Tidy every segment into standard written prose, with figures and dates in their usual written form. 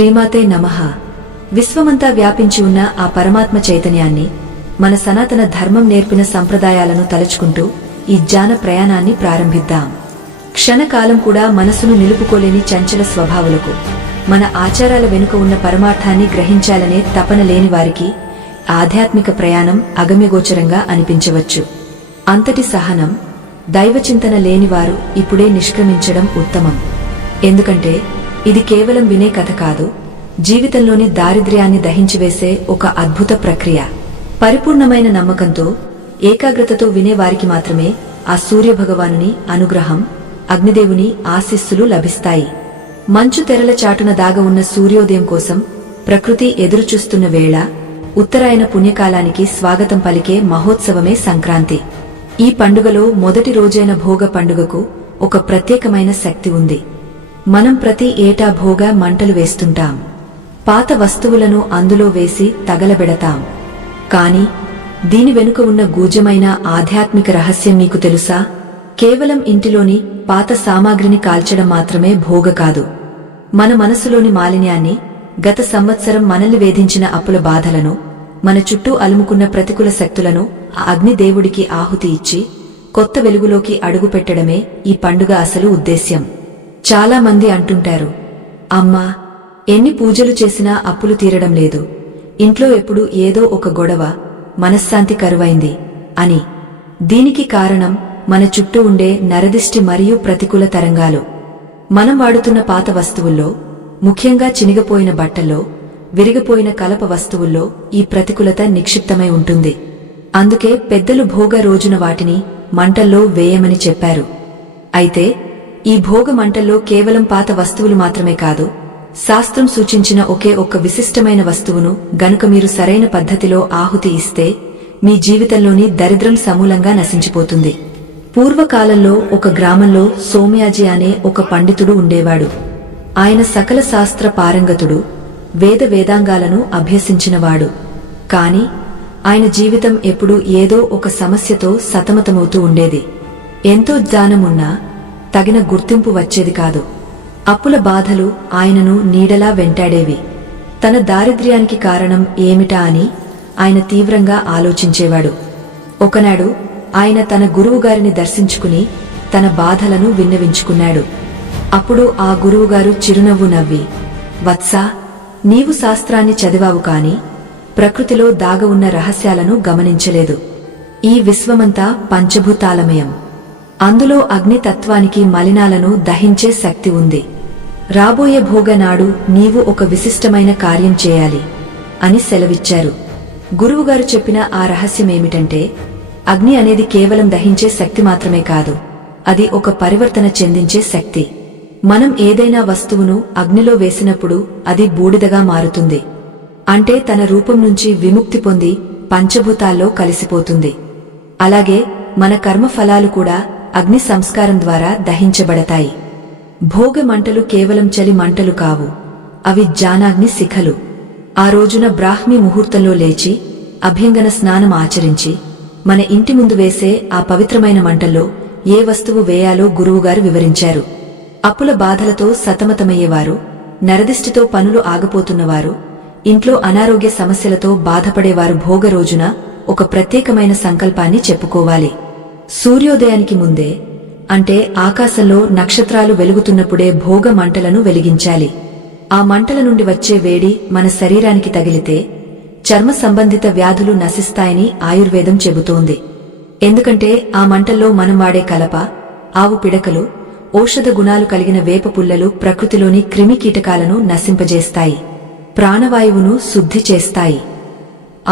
శ్రీమాతే నమః. విశ్వమంతా వ్యాపించి ఉన్న ఆ పరమాత్మ చైతన్యాన్ని, మన సనాతన ధర్మం నేర్పిన సంప్రదాయాలను తలుచుకుంటూ ఈ జ్ఞాన ప్రయాణాన్ని ప్రారంభిద్దాం. క్షణకాలం కూడా మనసును నిలుపుకోలేని చంచల స్వభావులకు, మన ఆచారాల వెనుక ఉన్న పరమార్థాన్ని గ్రహించాలనే తపన లేని వారికి ఆధ్యాత్మిక ప్రయాణం అగమ్యగోచరంగా అనిపించవచ్చు. అంతటి సహనం, దైవచింతన లేనివారు ఇప్పుడే నిష్క్రమించడం ఉత్తమం. ఎందుకంటే ఇది కేవలం వినే కథ కాదు, జీవితంలోని దారిద్ర్యాన్ని దహించివేసే ఒక అద్భుత ప్రక్రియ. పరిపూర్ణమైన నమ్మకంతో, ఏకాగ్రతతో వినేవారికి మాత్రమే ఆ సూర్యభగవానుని అనుగ్రహం, అగ్నిదేవుని ఆశీస్సులు లభిస్తాయి. మంచు తెరల చాటున దాగ ఉన్న సూర్యోదయం కోసం ప్రకృతి ఎదురుచూస్తున్న వేళ, ఉత్తరాయణ పుణ్యకాలానికి స్వాగతం పలికే మహోత్సవమే సంక్రాంతి. ఈ పండుగలో మొదటి రోజైన భోగ పండుగకు ఒక ప్రత్యేకమైన శక్తి ఉంది. మనం ప్రతి ఏటా భోగ మంటలు వేస్తుంటాం. పాత వస్తువులను అందులో వేసి తగలబెడతాం. కాని దీని వెనుక ఉన్న గూఢమైన ఆధ్యాత్మిక రహస్యం మీకు తెలుసా? కేవలం ఇంటిలోని పాత సామాగ్రిని కాల్చడం మాత్రమే భోగ కాదు. మన మనసులోని మాలిన్యాన్ని, గత సంవత్సరం మనల్ని వేధించిన అప్పుల బాధలను, మన చుట్టూ అలుముకున్న ప్రతికూల శక్తులను ఆ అగ్నిదేవుడికి ఆహుతి ఇచ్చి కొత్త వెలుగులోకి అడుగుపెట్టడమే ఈ పండుగ అసలు ఉద్దేశ్యం. చాలా మంది అంటుంటారు, అమ్మా, ఎన్ని పూజలు చేసినా అప్పులు తీరడం లేదు, ఇంట్లో ఎప్పుడు ఏదో ఒక గొడవ, మనశ్శాంతి కరువైంది అని. దీనికి కారణం మన చుట్టూ ఉండే నరదిష్టి మరియు ప్రతికూల తరంగాలు. మనం వాడుతున్న పాత వస్తువుల్లో, ముఖ్యంగా చినిగిపోయిన బట్టల్లో, విరిగిపోయిన కలప వస్తువుల్లో ఈ ప్రతికూలత నిక్షిప్తమై ఉంటుంది. అందుకే పెద్దలు భోగ రోజున వాటిని మంటల్లో వేయమని చెప్పారు. అయితే ఈ భోగ మంటల్లో కేవలం పాత వస్తువులు మాత్రమే కాదు, శాస్త్రం సూచించిన ఒకే ఒక్క విశిష్టమైన వస్తువును గనుక మీరు సరైన పద్ధతిలో ఆహుతి ఇస్తే మీ జీవితంలోని దరిద్రం సమూలంగా నశించిపోతుంది. పూర్వకాలంలో ఒక గ్రామంలో సోమయాజి అనే ఒక పండితుడు ఉండేవాడు. ఆయన సకల శాస్త్ర పారంగతుడు, వేదాంగాలను అభ్యసించినవాడు. కాని ఆయన జీవితం ఎప్పుడూ ఏదో ఒక సమస్యతో సతమతమవుతూ ఉండేది. ఎంతో జ్ఞానమున్నా తగిన గుర్తింపు వచ్చేది కాదు. అప్పుల బాధలు ఆయనను నీడలా వెంటాడేవి. తన దారిద్ర్యానికి కారణం ఏమిటా అని ఆయన తీవ్రంగా ఆలోచించేవాడు. ఒకనాడు ఆయన తన గురువుగారిని దర్శించుకుని తన బాధలను విన్నవించుకున్నాడు. అప్పుడు ఆ గురువుగారు చిరునవ్వు నవ్వి, వత్సా, నీవు శాస్త్రాన్ని చదివావు కాని ప్రకృతిలో దాగ ఉన్న రహస్యాలను గమనించలేదు. ఈ విశ్వమంతా పంచభూతాలమయం. అందులో అగ్నితత్వానికి మలినాలను దహించే శక్తి ఉంది. రాబోయే భోగనాడు నీవు ఒక విశిష్టమైన కార్యం చేయాలి అని సెలవిచ్చారు. గురువుగారు చెప్పిన ఆ రహస్యమేమిటంటే, అగ్ని అనేది కేవలం దహించే శక్తి మాత్రమే కాదు, అది ఒక పరివర్తన చెందించే శక్తి. మనం ఏదైనా వస్తువును అగ్నిలో వేసినప్పుడు అది బూడిదగా మారుతుంది. అంటే తన రూపం నుంచి విముక్తి పొంది పంచభూతాల్లో కలిసిపోతుంది. అలాగే మన కర్మఫలాలు కూడా అగ్ని సంస్కారం ద్వారా దహించబడతాయి. భోగ మంటలు కేవలం చలి మంటలు కావు, అవి జ్ఞానాగ్ని శిఖలు. ఆ రోజున బ్రాహ్మీ ముహూర్తంలో లేచి అభ్యంగన స్నానం ఆచరించి మన ఇంటి ముందు వేసే ఆ పవిత్రమైన మంటల్లో ఏ వస్తువు వేయాలో గురువుగారు వివరించారు. అప్పుల బాధలతో సతమతమయ్యేవారు, నరదిష్టితో పనులు ఆగిపోతున్నవారు, ఇంట్లో అనారోగ్య సమస్యలతో బాధపడేవారు భోగ రోజున ఒక ప్రత్యేకమైన సంకల్పాన్ని చెప్పుకోవాలి. సూర్యోదయానికి ముందే, అంటే ఆకాశంలో నక్షత్రాలు వెలుగుతున్నప్పుడే భోగ మంటలను వెలిగించాలి. ఆ మంటల నుండి వచ్చే వేడి మన శరీరానికి తగిలితే చర్మ సంబంధిత వ్యాధులు నశిస్తాయని ఆయుర్వేదం చెబుతోంది. ఎందుకంటే ఆ మంటల్లో మనం వాడే కలప, ఆవు పిడకలు, ఔషధ గుణాలు కలిగిన వేప పుల్లలు ప్రకృతిలోని క్రిమి కీటకాలను నశింపజేస్తాయి, ప్రాణవాయువును శుద్ధి చేస్తాయి.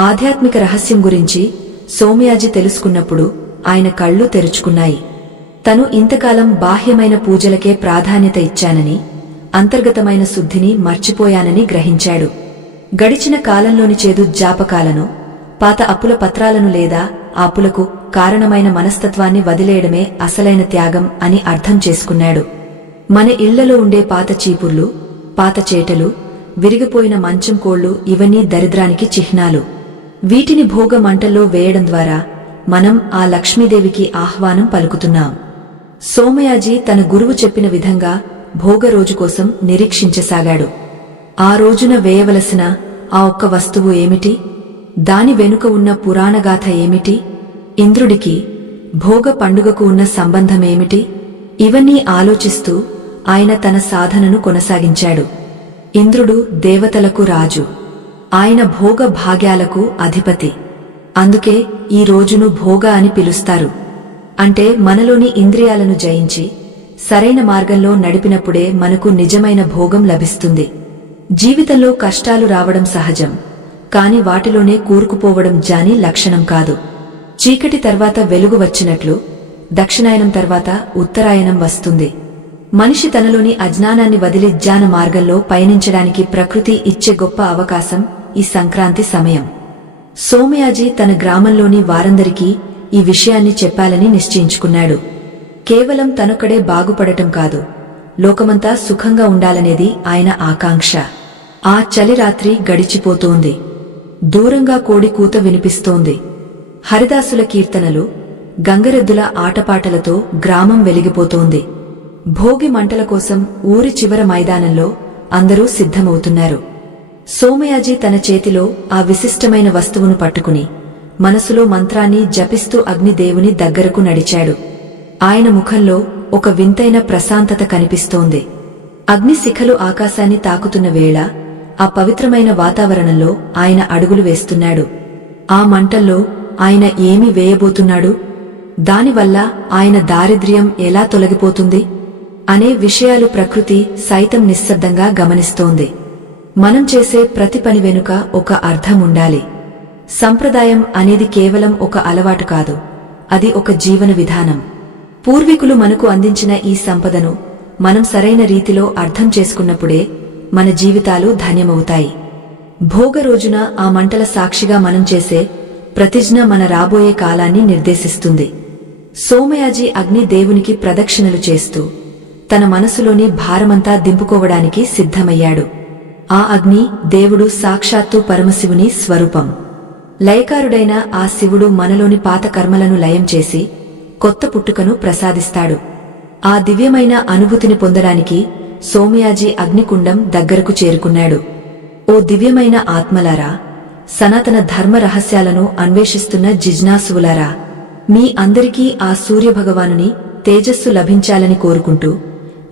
ఆధ్యాత్మిక రహస్యం గురించి సోమయాజి తెలుసుకున్నప్పుడు ఆయన కళ్ళు తెరుచుకున్నాయి. తను ఇంతకాలం బాహ్యమైన పూజలకే ప్రాధాన్యత ఇచ్చానని, అంతర్గతమైన శుద్ధిని మర్చిపోయానని గ్రహించాడు. గడిచిన కాలంలోని చేదు జ్ఞాపకాలను, పాత అప్పుల పత్రాలను లేదా అప్పులకు కారణమైన మనస్తత్వాన్ని వదిలేయడమే అసలైన త్యాగం అని అర్థం చేసుకున్నాడు. మన ఇళ్లలో ఉండే పాత చీపుర్లు, పాత చేటలు, విరిగిపోయిన మంచం కోళ్లు ఇవన్నీ దరిద్రానికి చిహ్నాలు. వీటిని భోగ మంటల్లో వేయడం ద్వారా మనం ఆ లక్ష్మీదేవికి ఆహ్వానం పలుకుతున్నాం. సోమయాజి తన గురువు చెప్పిన విధంగా భోగ రోజు కోసం నిరీక్షించసాగాడు. ఆ రోజున వేయవలసిన ఆ ఒక్క వస్తువు ఏమిటి? దాని వెనుక ఉన్న పురాణగాథ ఏమిటి? ఇంద్రుడికి భోగ పండుగకు ఉన్న సంబంధమేమిటి? ఇవన్నీ ఆలోచిస్తూ ఆయన తన సాధనను కొనసాగించాడు. ఇంద్రుడు దేవతలకు రాజు. ఆయన భోగ భాగ్యాలకు అధిపతి. అందుకే ఈ రోజును భోగ అని పిలుస్తారు. అంటే మనలోని ఇంద్రియాలను జయించి సరైన మార్గంలో నడిపినప్పుడే మనకు నిజమైన భోగం లభిస్తుంది. జీవితంలో కష్టాలు రావడం సహజం, కాని వాటిలోనే కూరుకుపోవడం జాని లక్షణం కాదు. చీకటి తర్వాత వెలుగు వచ్చినట్లు దక్షిణాయనం తర్వాత ఉత్తరాయణం వస్తుంది. మనిషి తనలోని అజ్ఞానాన్ని వదిలి జ్ఞాన మార్గంలో పయనించడానికి ప్రకృతి ఇచ్చే గొప్ప అవకాశం ఈ సంక్రాంతి సమయం. సోమయాజీ తన గ్రామంలోని వారందరికీ ఈ విషయాన్ని చెప్పాలని నిశ్చయించుకున్నాడు. కేవలం తనొక్కడే బాగుపడటం కాదు, లోకమంతా సుఖంగా ఉండాలనేది ఆయన ఆకాంక్ష. ఆ చలిరాత్రి గడిచిపోతోంది. దూరంగా కోడి కూత వినిపిస్తోంది. హరిదాసుల కీర్తనలు, గంగరెద్దుల ఆటపాటలతో గ్రామం వెలిగిపోతోంది. భోగి మంటల కోసం ఊరి చివర మైదానంలో అందరూ సిద్ధమవుతున్నారు. సోమయాజీ తన చేతిలో ఆ విశిష్టమైన వస్తువును పట్టుకుని మనసులో మంత్రాన్ని జపిస్తూ అగ్నిదేవుని దగ్గరకు నడిచాడు. ఆయన ముఖంలో ఒక వింతైన ప్రశాంతత కనిపిస్తోంది. అగ్నిశిఖలు ఆకాశాన్ని తాకుతున్న వేళ ఆ పవిత్రమైన వాతావరణంలో ఆయన అడుగులు వేస్తున్నాడు. ఆ మంటల్లో ఆయన ఏమి వేయబోతున్నాడు? దానివల్ల ఆయన దారిద్ర్యం ఎలా తొలగిపోతుంది అనే విషయాలు ప్రకృతి సైతం నిశ్శబ్దంగా గమనిస్తోంది. మనం చేసే ప్రతి పని వెనుక ఒక అర్థం ఉండాలి. సంప్రదాయం అనేది కేవలం ఒక అలవాటు కాదు, అది ఒక జీవన విధానం. పూర్వీకులు మనకు అందించిన ఈ సంపదను మనం సరైన రీతిలో అర్థం చేసుకున్నప్పుడే మన జీవితాలు ధన్యమవుతాయి. భోగ రోజున ఆ మంటల సాక్షిగా మనం చేసే ప్రతిజ్ఞ మన రాబోయే కాలాన్ని నిర్దేశిస్తుంది. సోమయాజీ అగ్ని దేవునికి ప్రదక్షిణలు చేస్తూ తన మనసులోని భారమంతా దింపుకోవడానికి సిద్ధమయ్యాడు. ఆ అగ్ని దేవుడు సాక్షాత్తు పరమశివుని స్వరూపం. లయకారుడైన ఆ శివుడు మనలోని పాత కర్మలను లయం చేసి కొత్త పుట్టుకను ప్రసాదిస్తాడు. ఆ దివ్యమైన అనుభూతిని పొందడానికి సోమయాజీ అగ్నికుండం దగ్గరకు చేరుకున్నాడు. ఓ దివ్యమైన ఆత్మలారా, సనాతన ధర్మ రహస్యాలను అన్వేషిస్తున్న జిజ్ఞాసువులారా, మీ అందరికీ ఆ సూర్యభగవానుని తేజస్సు లభించాలని కోరుకుంటూ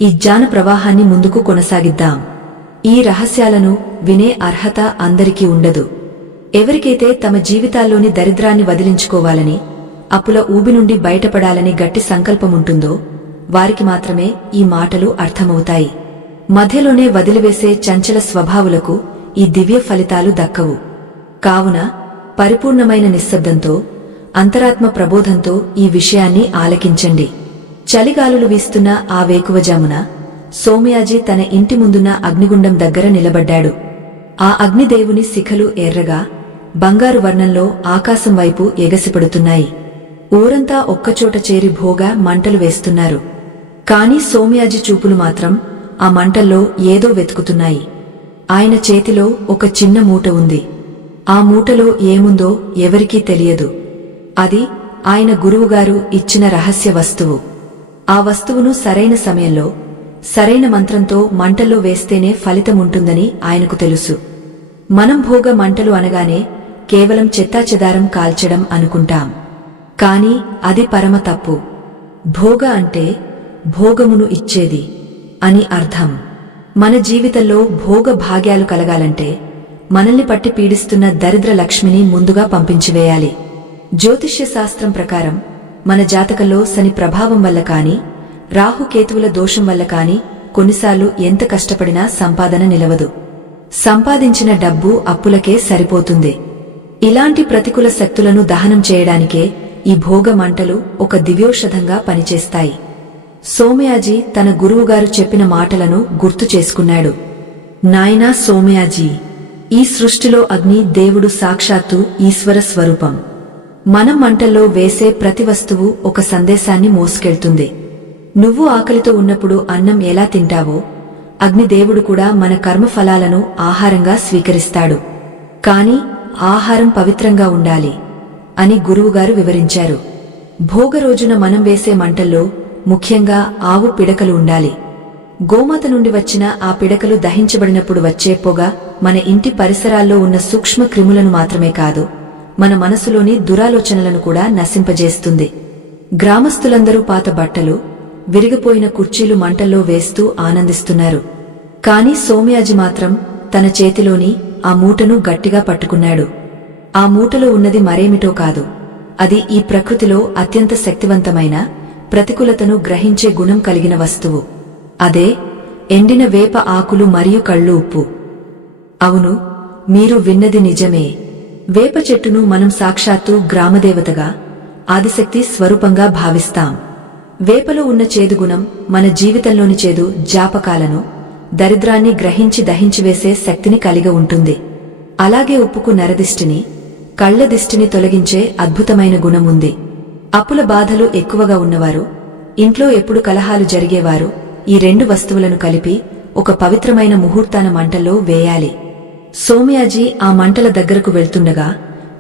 ఈ జ్ఞాన ప్రవాహాన్ని ముందుకు కొనసాగిద్దాం. ఈ రహస్యాలను వినే అర్హత అందరికీ ఉండదు. ఎవరికైతే తమ జీవితాల్లోని దరిద్రాన్ని వదిలించుకోవాలని, అప్పుల ఊబి నుండి బయటపడాలని గట్టి సంకల్పముంటుందో వారికి మాత్రమే ఈ మాటలు అర్థమవుతాయి. మధ్యలోనే వదిలివేసే చంచల స్వభావులకు ఈ దివ్య ఫలితాలు దక్కవు. కావున పరిపూర్ణమైన నిశ్శబ్దంతో, అంతరాత్మ ప్రబోధంతో ఈ విషయాన్ని ఆలకించండి. చలిగాలులు వీస్తున్న ఆ వేకువజామున సోమయాజీ తన ఇంటి ముందున్న అగ్నిగుండం దగ్గర నిలబడ్డాడు. ఆ అగ్నిదేవుని శిఖలు ఎర్రగా బంగారు వర్ణంలో ఆకాశం వైపు ఎగసిపడుతున్నాయి. ఊరంతా ఒక్కచోట చేరి భోగ మంటలు వేస్తున్నారు. కాని సోమయాజీ చూపులు మాత్రం ఆ మంటల్లో ఏదో వెతుకుతున్నాయి. ఆయన చేతిలో ఒక చిన్న మూట ఉంది. ఆ మూటలో ఏముందో ఎవరికీ తెలియదు. అది ఆయన గురువుగారు ఇచ్చిన రహస్య వస్తువు. ఆ వస్తువును సరైన సమయంలో సరైన మంత్రంతో మంటల్లో వేస్తేనే ఫలితముంటుందని ఆయనకు తెలుసు. మనం భోగ మంటలు అనగానే కేవలం చెత్తాచెదారం కాల్చడం అనుకుంటాం. కాని అది పరమ తప్పు. భోగ అంటే భోగమును ఇచ్చేది అని అర్థం. మన జీవితంలో భోగ భాగ్యాలు కలగాలంటే మనల్ని పట్టి పీడిస్తున్న దరిద్ర లక్ష్మిని ముందుగా పంపించివేయాలి. జ్యోతిష్య శాస్త్రం ప్రకారం మన జాతకంలో శని ప్రభావం వల్ల కాని, రాహుకేతువుల దోషం వల్ల కాని కొన్నిసార్లు ఎంత కష్టపడినా సంపాదన నిలవదు. సంపాదించిన డబ్బు అప్పులకే సరిపోతుంది. ఇలాంటి ప్రతికూల శక్తులను దహనం చేయడానికే ఈ భోగ మంటలు ఒక దివ్యోషధంగా పనిచేస్తాయి. సోమయాజీ తన గురువుగారు చెప్పిన మాటలను గుర్తు చేసుకున్నాడు. నాయనా సోమయాజీ, ఈ సృష్టిలో అగ్ని దేవుడు సాక్షాత్తు ఈశ్వర స్వరూపం. మనం మంటల్లో వేసే ప్రతి వస్తువు ఒక సందేశాన్ని మోసుకెళ్తుంది. నువ్వు ఆకలితో ఉన్నప్పుడు అన్నం ఎలా తింటావో, అగ్నిదేవుడు కూడా మన కర్మఫలాలను ఆహారంగా స్వీకరిస్తాడు. కాని ఆహారం పవిత్రంగా ఉండాలి అని గురువుగారు వివరించారు. భోగ రోజున మనం వేసే మంటల్లో ముఖ్యంగా ఆవు పిడకలు ఉండాలి. గోమాత నుండి వచ్చిన ఆ పిడకలు దహించబడినప్పుడు వచ్చే పొగ మన ఇంటి పరిసరాల్లో ఉన్న సూక్ష్మ క్రిములను మాత్రమే కాదు, మన మనసులోని దురాలోచనలను కూడా నశింపజేస్తుంది. గ్రామస్తులందరూ పాత బట్టలు, విరిగిపోయిన కుర్చీలు మంటల్లో వేస్తూ ఆనందిస్తున్నారు. కాని సోమయాజి మాత్రం తన చేతిలోని ఆ మూటను గట్టిగా పట్టుకున్నాడు. ఆ మూటలో ఉన్నది మరేమిటో కాదు, అది ఈ ప్రకృతిలో అత్యంత శక్తివంతమైన, ప్రతికూలతను గ్రహించే గుణం కలిగిన వస్తువు. అదే ఎండిన వేప ఆకులు మరియు కళ్ళు ఉప్పు. అవును, మీరు విన్నది నిజమే. వేప చెట్టును మనం సాక్షాత్తు గ్రామదేవతగా, ఆదిశక్తి స్వరూపంగా భావిస్తాం. వేపలో ఉన్న చేదుగుణం మన జీవితంలోని చేదు జ్ఞాపకాలను, దరిద్రాన్ని గ్రహించి దహించివేసే శక్తిని కలిగి ఉంటుంది. అలాగే ఉప్పుకు నరదిష్టిని, కళ్ల దిష్టిని తొలగించే అద్భుతమైన గుణముంది. అప్పుల బాధలు ఎక్కువగా ఉన్నవారు, ఇంట్లో ఎప్పుడు కలహాలు జరిగేవారు ఈ రెండు వస్తువులను కలిపి ఒక పవిత్రమైన ముహూర్తాన మంటల్లో వేయాలి. సోమయాజీ ఆ మంటల దగ్గరకు వెళ్తుండగా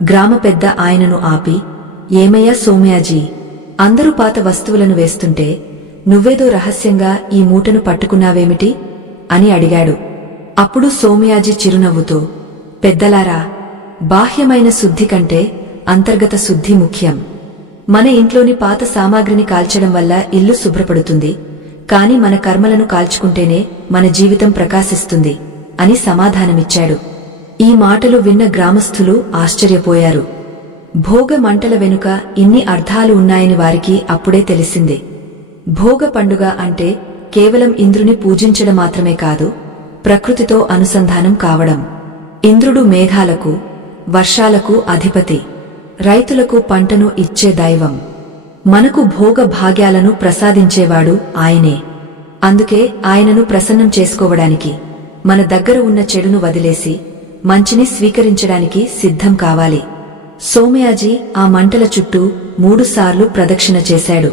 గ్రామ పెద్ద ఆయనను ఆపి, ఏమయ్యా సోమయాజీ, అందరూ పాత వస్తువులను వేస్తుంటే నువ్వేదో రహస్యంగా ఈ మూటను పట్టుకున్నావేమిటి అని అడిగాడు. అప్పుడు సోమయాజీ చిరునవ్వుతో, పెద్దలారా, బాహ్యమైన శుద్ధి కంటే అంతర్గత శుద్ధి ముఖ్యం. మన ఇంట్లోని పాత సామాగ్రిని కాల్చడం వల్ల ఇల్లు శుభ్రపడుతుంది, కాని మన కర్మలను కాల్చుకుంటేనే మన జీవితం ప్రకాశిస్తుంది అని సమాధానమిచ్చాడు. ఈ మాటలు విన్న గ్రామస్థులు ఆశ్చర్యపోయారు. భోగ మంటల వెనుక ఇన్ని అర్థాలు ఉన్నాయని వారికి అప్పుడే తెలిసింది. భోగ పండుగ అంటే కేవలం ఇంద్రుని పూజించడం మాత్రమే కాదు, ప్రకృతితో అనుసంధానం కావడం. ఇంద్రుడు మేఘాలకు, వర్షాలకు అధిపతి, రైతులకు పంటను ఇచ్చే దైవం. మనకు భోగ భాగ్యాలను ప్రసాదించేవాడు ఆయనే. అందుకే ఆయనను ప్రసన్నం చేసుకోవడానికి మన దగ్గర ఉన్న చెడును వదిలేసి మంచిని స్వీకరించడానికి సిద్ధం కావాలి. సోమయాజీ ఆ మంటల చుట్టూ 3 సార్లు ప్రదక్షిణ చేశాడు.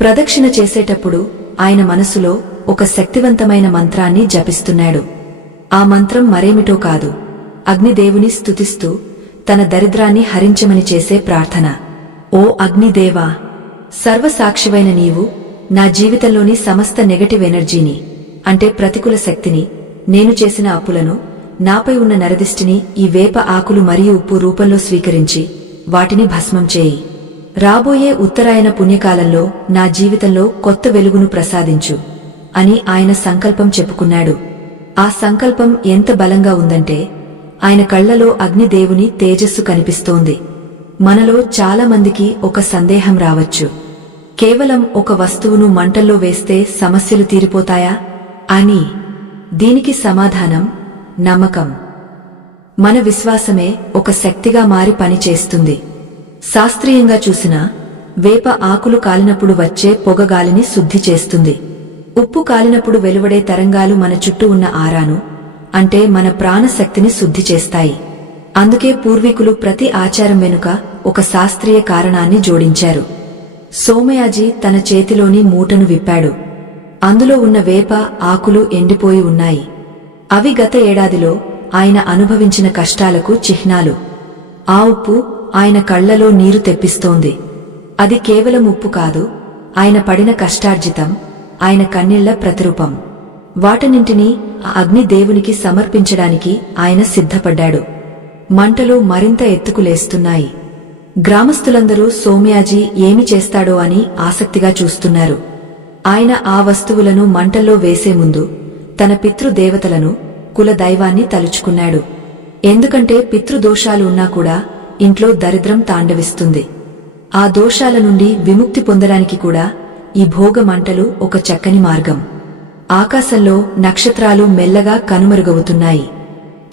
ప్రదక్షిణ చేసేటప్పుడు ఆయన మనసులో ఒక శక్తివంతమైన మంత్రాన్ని జపిస్తున్నాడు. ఆ మంత్రం మరేమిటో కాదు, అగ్నిదేవుని స్తుతిస్తూ తన దరిద్రాన్ని హరించమని చేసే ప్రార్థన. ఓ అగ్నిదేవా, సర్వసాక్షివైన నీవు నా జీవితంలోని సమస్త నెగటివ్ ఎనర్జీని, అంటే ప్రతికూల శక్తిని, నేను చేసిన అప్పులను, నాపై ఉన్న నరదిష్టిని ఈ వేప ఆకులు మరియు ఉప్పు రూపంలో స్వీకరించి వాటిని భస్మం చేయి. రాబోయే ఉత్తరాయణ పుణ్యకాలంలో నా జీవితంలో కొత్త వెలుగును ప్రసాదించు అని ఆయన సంకల్పం చెప్పుకున్నాడు. ఆ సంకల్పం ఎంత బలంగా ఉందంటే ఆయన కళ్లలో అగ్నిదేవుని తేజస్సు కనిపిస్తోంది. మనలో చాలా మందికి ఒక సందేహం రావచ్చు, కేవలం ఒక వస్తువును మంటల్లో వేస్తే సమస్యలు తీరిపోతాయా అని. దీనికి సమాధానం నమ్మకం. మన విశ్వాసమే ఒక శక్తిగా మారి పనిచేస్తుంది. శాస్త్రీయంగా చూసినా వేప ఆకులు కాలినప్పుడు వచ్చే పొగగాలిని శుద్ధి చేస్తుంది. ఉప్పు కాలినప్పుడు వెలువడే తరంగాలు మన చుట్టూ ఉన్న ఆరాను, అంటే మన ప్రాణశక్తిని శుద్ధి చేస్తాయి. అందుకే పూర్వీకులు ప్రతి ఆచారం వెనుక ఒక శాస్త్రీయ కారణాన్ని జోడించారు. సోమయాజీ తన చేతిలోని మూటను విప్పాడు. అందులో ఉన్న వేప ఆకులు ఎండిపోయి ఉన్నాయి. అవి గత ఏడాదిలో ఆయన అనుభవించిన కష్టాలకు చిహ్నాలు. ఆ ఉప్పు ఆయన కళ్లలో నీరు తెప్పిస్తోంది. అది కేవలం ఉప్పు కాదు, ఆయన పడిన కష్టార్జితం, ఆయన కన్నీళ్ల ప్రతిరూపం. వాటన్నింటినీ ఆ అగ్నిదేవునికి సమర్పించడానికి ఆయన సిద్ధపడ్డాడు. మంటలు మరింత ఎత్తుకు లేస్తున్నాయి. గ్రామస్తులందరూ సోమయాజీ ఏమి చేస్తాడో అని ఆసక్తిగా చూస్తున్నారు. ఆయన ఆ వస్తువులను మంటల్లో వేసే ముందు తన పితృదేవతలను, కుల దైవాన్ని తలుచుకున్నాడు. ఎందుకంటే పితృదోషాలు ఉన్నా కూడా ఇంట్లో దరిద్రం తాండవిస్తుంది. ఆ దోషాల నుండి విముక్తి పొందడానికి కూడా ఈ భోగ మంటలు ఒక చక్కని మార్గం. ఆకాశంలో నక్షత్రాలు మెల్లగా కనుమరుగవుతున్నాయి.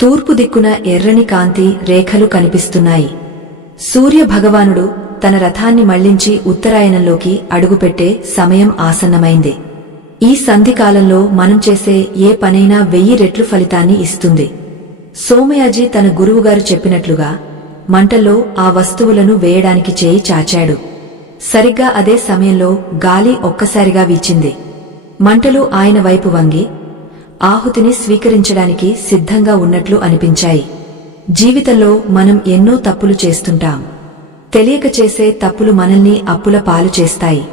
తూర్పు దిక్కున ఎర్రని కాంతి రేఖలు కనిపిస్తున్నాయి. సూర్య భగవానుడు తన రథాన్ని మళ్లించి ఉత్తరాయణంలోకి అడుగుపెట్టే సమయం ఆసన్నమైంది. ఈ సంధికాలంలో మనం చేసే ఏ పనైనా 1000 రెట్లు ఫలితాన్ని ఇస్తుంది. సోమయాజీ తన గురువుగారు చెప్పినట్లుగా మంటల్లో ఆ వస్తువులను వేయడానికి చేయి చాచాడు. సరిగ్గా అదే సమయంలో గాలి ఒక్కసారిగా వీచింది. మంటలు ఆయన వైపు వంగి ఆహుతిని స్వీకరించడానికి సిద్ధంగా ఉన్నట్లు అనిపించాయి. జీవితంలో మనం ఎన్నో తప్పులు చేస్తుంటాం. తెలియక చేసే తప్పులు మనల్ని అప్పుల పాలు చేస్తాయి.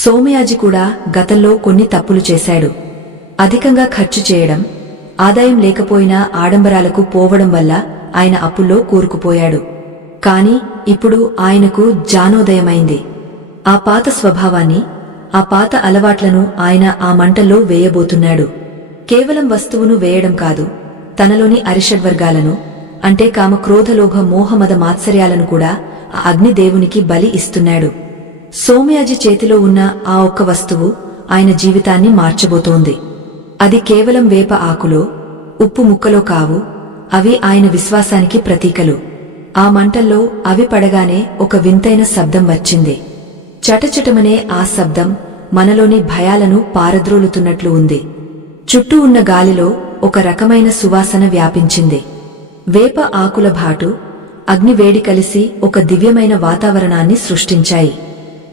సోమయాజీ కూడా గతంలో కొన్ని తప్పులు చేశాడు. అధికంగా ఖర్చు చేయడం, ఆదాయం లేకపోయినా ఆడంబరాలకు పోవడం వల్ల ఆయన అప్పుల్లో కూరుకుపోయాడు. కాని ఇప్పుడు ఆయనకు జ్ఞానోదయమైంది. ఆ పాత స్వభావాన్ని, ఆ పాత అలవాట్లను ఆయన ఆ మంటల్లో వేయబోతున్నాడు. కేవలం వస్తువును వేయడం కాదు, తనలోని అరిషడ్వర్గాలను అంటే కామ, క్రోధ, లోభ, మోహమద మాత్సర్యాలను కూడా ఆ అగ్నిదేవునికి బలి ఇస్తున్నాడు. సోమయాజి చేతిలో ఉన్న ఆ ఒక్క వస్తువు ఆయన జీవితాన్ని మార్చబోతోంది. అది కేవలం వేప ఆకులో, ఉప్పు ముక్కలో కావు, అవి ఆయన విశ్వాసానికి ప్రతీకలు. ఆ మంటల్లో అవి పడగానే ఒక వింతైన శబ్దం వచ్చింది. చటచటమనే ఆ శబ్దం మనలోని భయాలను పారద్రోలుతున్నట్లు ఉంది. చుట్టూ ఉన్న గాలిలో ఒక రకమైన సువాసన వ్యాపించింది. వేప ఆకుల భాటు, అగ్నివేడి కలిసి ఒక దివ్యమైన వాతావరణాన్ని సృష్టించాయి.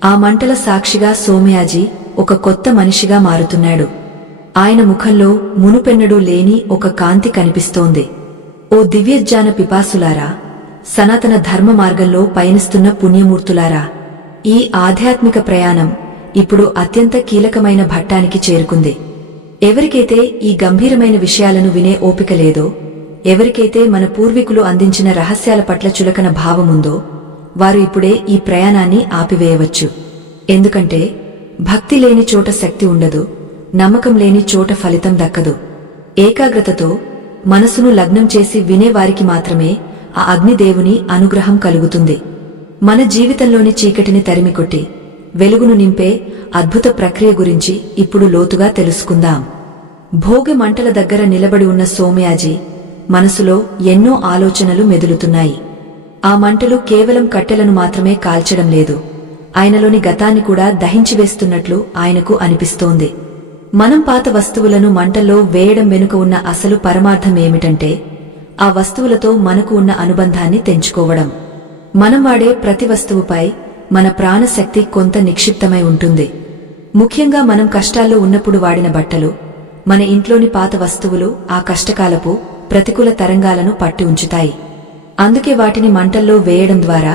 ఆ మంటల సాక్షిగా సోమయాజీ ఒక కొత్త మనిషిగా మారుతున్నాడు. ఆయన ముఖంలో మునుపెన్నడూ లేని ఒక కాంతి కనిపిస్తోంది. ఓ దివ్యజ్ఞాన పిపాసులారా, సనాతన ధర్మ మార్గంలో పయనిస్తున్న పుణ్యమూర్తులారా, ఈ ఆధ్యాత్మిక ప్రయాణం ఇప్పుడు అత్యంత కీలకమైన ఘట్టానికి చేరుకుంది. ఎవరికైతే ఈ గంభీరమైన విషయాలను వినే ఓపిక లేదో, ఎవరికైతే మన పూర్వీకులు అందించిన రహస్యాల పట్ల చులకన భావముందో, వారు ఇప్పుడే ఈ ప్రయాణాన్ని ఆపివేయవచ్చు. ఎందుకంటే భక్తి లేని చోట శక్తి ఉండదు, నమ్మకం లేని చోట ఫలితం దక్కదు. ఏకాగ్రతతో మనసును లగ్నం చేసి వినేవారికి మాత్రమే ఆ అగ్నిదేవుని అనుగ్రహం కలుగుతుంది. మన జీవితంలోని చీకటిని తరిమికొట్టి వెలుగును నింపే అద్భుత ప్రక్రియ గురించి ఇప్పుడు లోతుగా తెలుసుకుందాం. భోగి మంటల దగ్గర నిలబడి ఉన్న సోమయాజీ మనసులో ఎన్నో ఆలోచనలు మెదులుతున్నాయి. ఆ మంటలు కేవలం కట్టెలను మాత్రమే కాల్చడం లేదు, ఆయనలోని గతాన్ని కూడా దహించివేస్తున్నట్లు ఆయనకు అనిపిస్తోంది. మనం పాత వస్తువులను మంటల్లో వేయడం వెనుక ఉన్న అసలు పరమార్థం ఏమిటంటే, ఆ వస్తువులతో మనకు ఉన్న అనుబంధాన్ని తెంచుకోవడం. మనం వాడే ప్రతి వస్తువుపై మన ప్రాణశక్తి కొంత నిక్షిప్తమై ఉంటుంది. ముఖ్యంగా మనం కష్టాల్లో ఉన్నప్పుడు వాడిన బట్టలు, మన ఇంట్లోని పాత వస్తువులు ఆ కష్టకాలపు ప్రతికూల తరంగాలను పట్టి ఉంచుతాయి. అందుకే వాటిని మంటల్లో వేయడం ద్వారా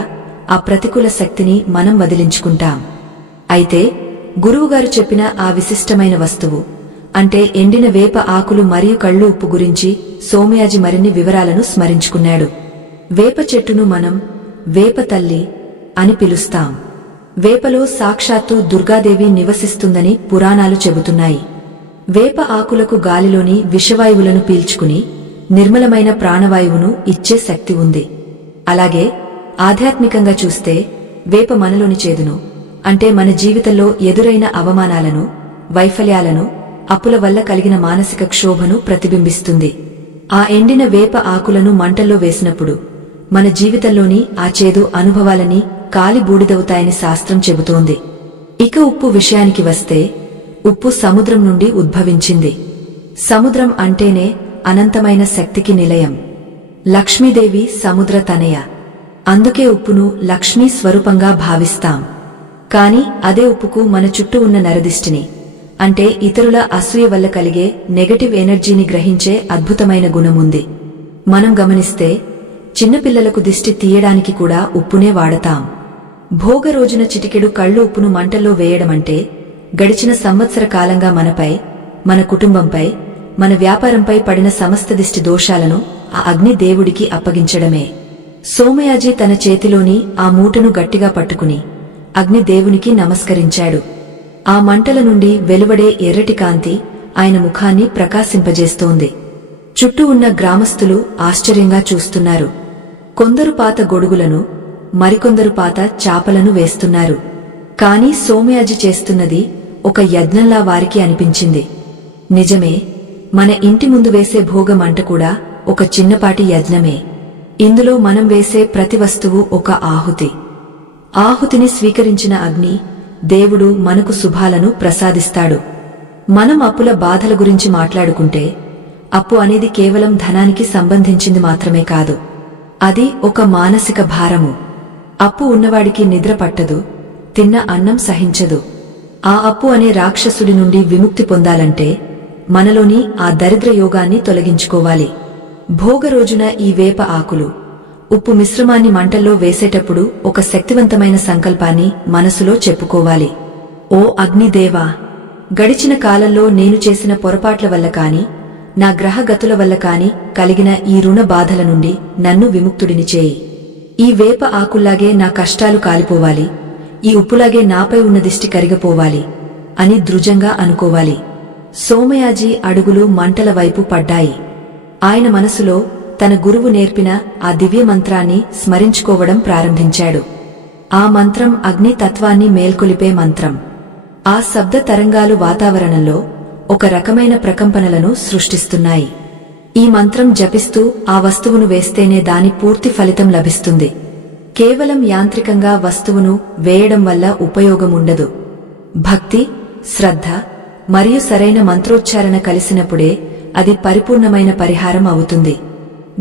ఆ ప్రతికూల శక్తిని మనం వదిలించుకుంటాం. అయితే గురువుగారు చెప్పిన ఆ విశిష్టమైన వస్తువు అంటే ఎండిన వేప ఆకులు మరియు కళ్ళు ఉప్పు గురించి సోమయాజీ మరిన్ని వివరాలను స్మరించుకున్నాడు. వేప చెట్టును మనం వేప తల్లి అని పిలుస్తాం. వేపలో సాక్షాత్తు దుర్గాదేవి నివసిస్తుందని పురాణాలు చెబుతున్నాయి. వేప ఆకులకు గాలిలోని విషవాయువులను పీల్చుకుని నిర్మలమైన ప్రాణవాయువును ఇచ్చే శక్తి ఉంది. అలాగే ఆధ్యాత్మికంగా చూస్తే వేప మనలోని చేదును అంటే మన జీవితంలో ఎదురైన అవమానాలను, వైఫల్యాలను, అప్పుల వల్ల కలిగిన మానసిక క్షోభను ప్రతిబింబిస్తుంది. ఆ ఎండిన వేప ఆకులను మంటల్లో వేసినప్పుడు మన జీవితంలోని ఆ చేదు అనుభవాలని కాలి బూడిదవుతాయని శాస్త్రం చెబుతోంది. ఇక ఉప్పు విషయానికి వస్తే, ఉప్పు సముద్రం నుండి ఉద్భవించింది. సముద్రం అంటేనే అనంతమైన శక్తికి నిలయం. లక్ష్మీదేవి సముద్ర తనయ. అందుకే ఉప్పును లక్ష్మీ స్వరూపంగా భావిస్తాం. కాని అదే ఉప్పుకు మన చుట్టూ ఉన్న నరదిష్టిని అంటే ఇతరుల అసూయ వల్ల కలిగే నెగటివ్ ఎనర్జీని గ్రహించే అద్భుతమైన గుణముంది. మనం గమనిస్తే చిన్నపిల్లలకు దిష్టి తీయడానికి కూడా ఉప్పునే వాడతాం. భోగ రోజున చిటికెడు కళ్ళు ఉప్పును మంటల్లో వేయడమంటే గడిచిన సంవత్సర కాలంగా మనపై, మన కుటుంబంపై, మన వ్యాపారంపై పడిన సమస్త దిష్టి దోషాలను ఆ అగ్ని దేవుడికి అప్పగించడమే. సోమయాజీ తన చేతిలోని ఆ మూటను గట్టిగా పట్టుకుని అగ్ని దేవునికి నమస్కరించాడు. ఆ మంటల నుండి వెలువడే ఎర్రటి కాంతి ఆయన ముఖాన్ని ప్రకాశింపజేస్తోంది. చుట్టూ ఉన్న గ్రామస్తులు ఆశ్చర్యంగా చూస్తున్నారు. కొందరు పాత గొడుగులను, మరికొందరు పాత చాపలను వేస్తున్నారు. కాని సోమయాజీ చేస్తున్నది ఒక యజ్ఞంలా వారికి అనిపించింది. నిజమే, మన ఇంటి ముందు వేసే భోగ మంట కూడా ఒక చిన్నపాటి యజ్ఞమే. ఇందులో మనం వేసే ప్రతి వస్తువు ఒక ఆహుతి. ఆహుతిని స్వీకరించిన అగ్ని దేవుడు మనకు శుభాలను ప్రసాదిస్తాడు. మనం అప్పుల బాధల గురించి మాట్లాడుకుంటే, అప్పు అనేది కేవలం ధనానికి సంబంధించింది మాత్రమే కాదు. అది ఒక మానసిక భారము. అప్పు ఉన్నవాడికి నిద్ర పట్టదు, తిన్న అన్నం సహించదు. ఆ అప్పు అనే రాక్షసుడి నుండి విముక్తి పొందాలంటే మనలోని ఆ దరిద్ర యోగాన్ని తొలగించుకోవాలి. భోగ రోజున ఈ వేప ఆకులు, ఉప్పు మిశ్రమాన్ని మంటల్లో వేసేటప్పుడు ఒక శక్తివంతమైన సంకల్పాన్ని మనసులో చెప్పుకోవాలి. ఓ అగ్నిదేవా, గడిచిన కాలంలో నేను చేసిన పొరపాట్ల వల్ల కాని నా గ్రహగతుల వల్ల కాని కలిగిన ఈ రుణ బాధల నుండి నన్ను విముక్తుడిని చేయి. ఈ వేప ఆకుల్లాగే నా కష్టాలు కాలిపోవాలి, ఈ ఉప్పులాగే నాపై ఉన్న దిష్టి కరిగిపోవాలి అని దృఢంగా అనుకోవాలి. సోమయాజీ అడుగులు మంటల వైపు పడ్డాయి. ఆయన మనసులో తన గురువు నేర్పిన ఆ దివ్య మంత్రాన్ని స్మరించుకోవడం ప్రారంభించాడు. ఆ మంత్రం అగ్ని తత్వాన్ని మేల్కొలిపే మంత్రం. ఆ శబ్ద తరంగాలు వాతావరణంలో ఒక రకమైన ప్రకంపనలను సృష్టిస్తున్నాయి. ఈ మంత్రం జపిస్తూ ఆ వస్తువును వేస్తేనే దాని పూర్తి ఫలితం లభిస్తుంది. కేవలం యాంత్రికంగా వస్తువును వేయడం వల్ల ఉపయోగముండదు. భక్తి, శ్రద్ధ మరియు సరైన మంత్రోచ్చారణ కలిసినప్పుడే అది పరిపూర్ణమైన పరిహారం అవుతుంది.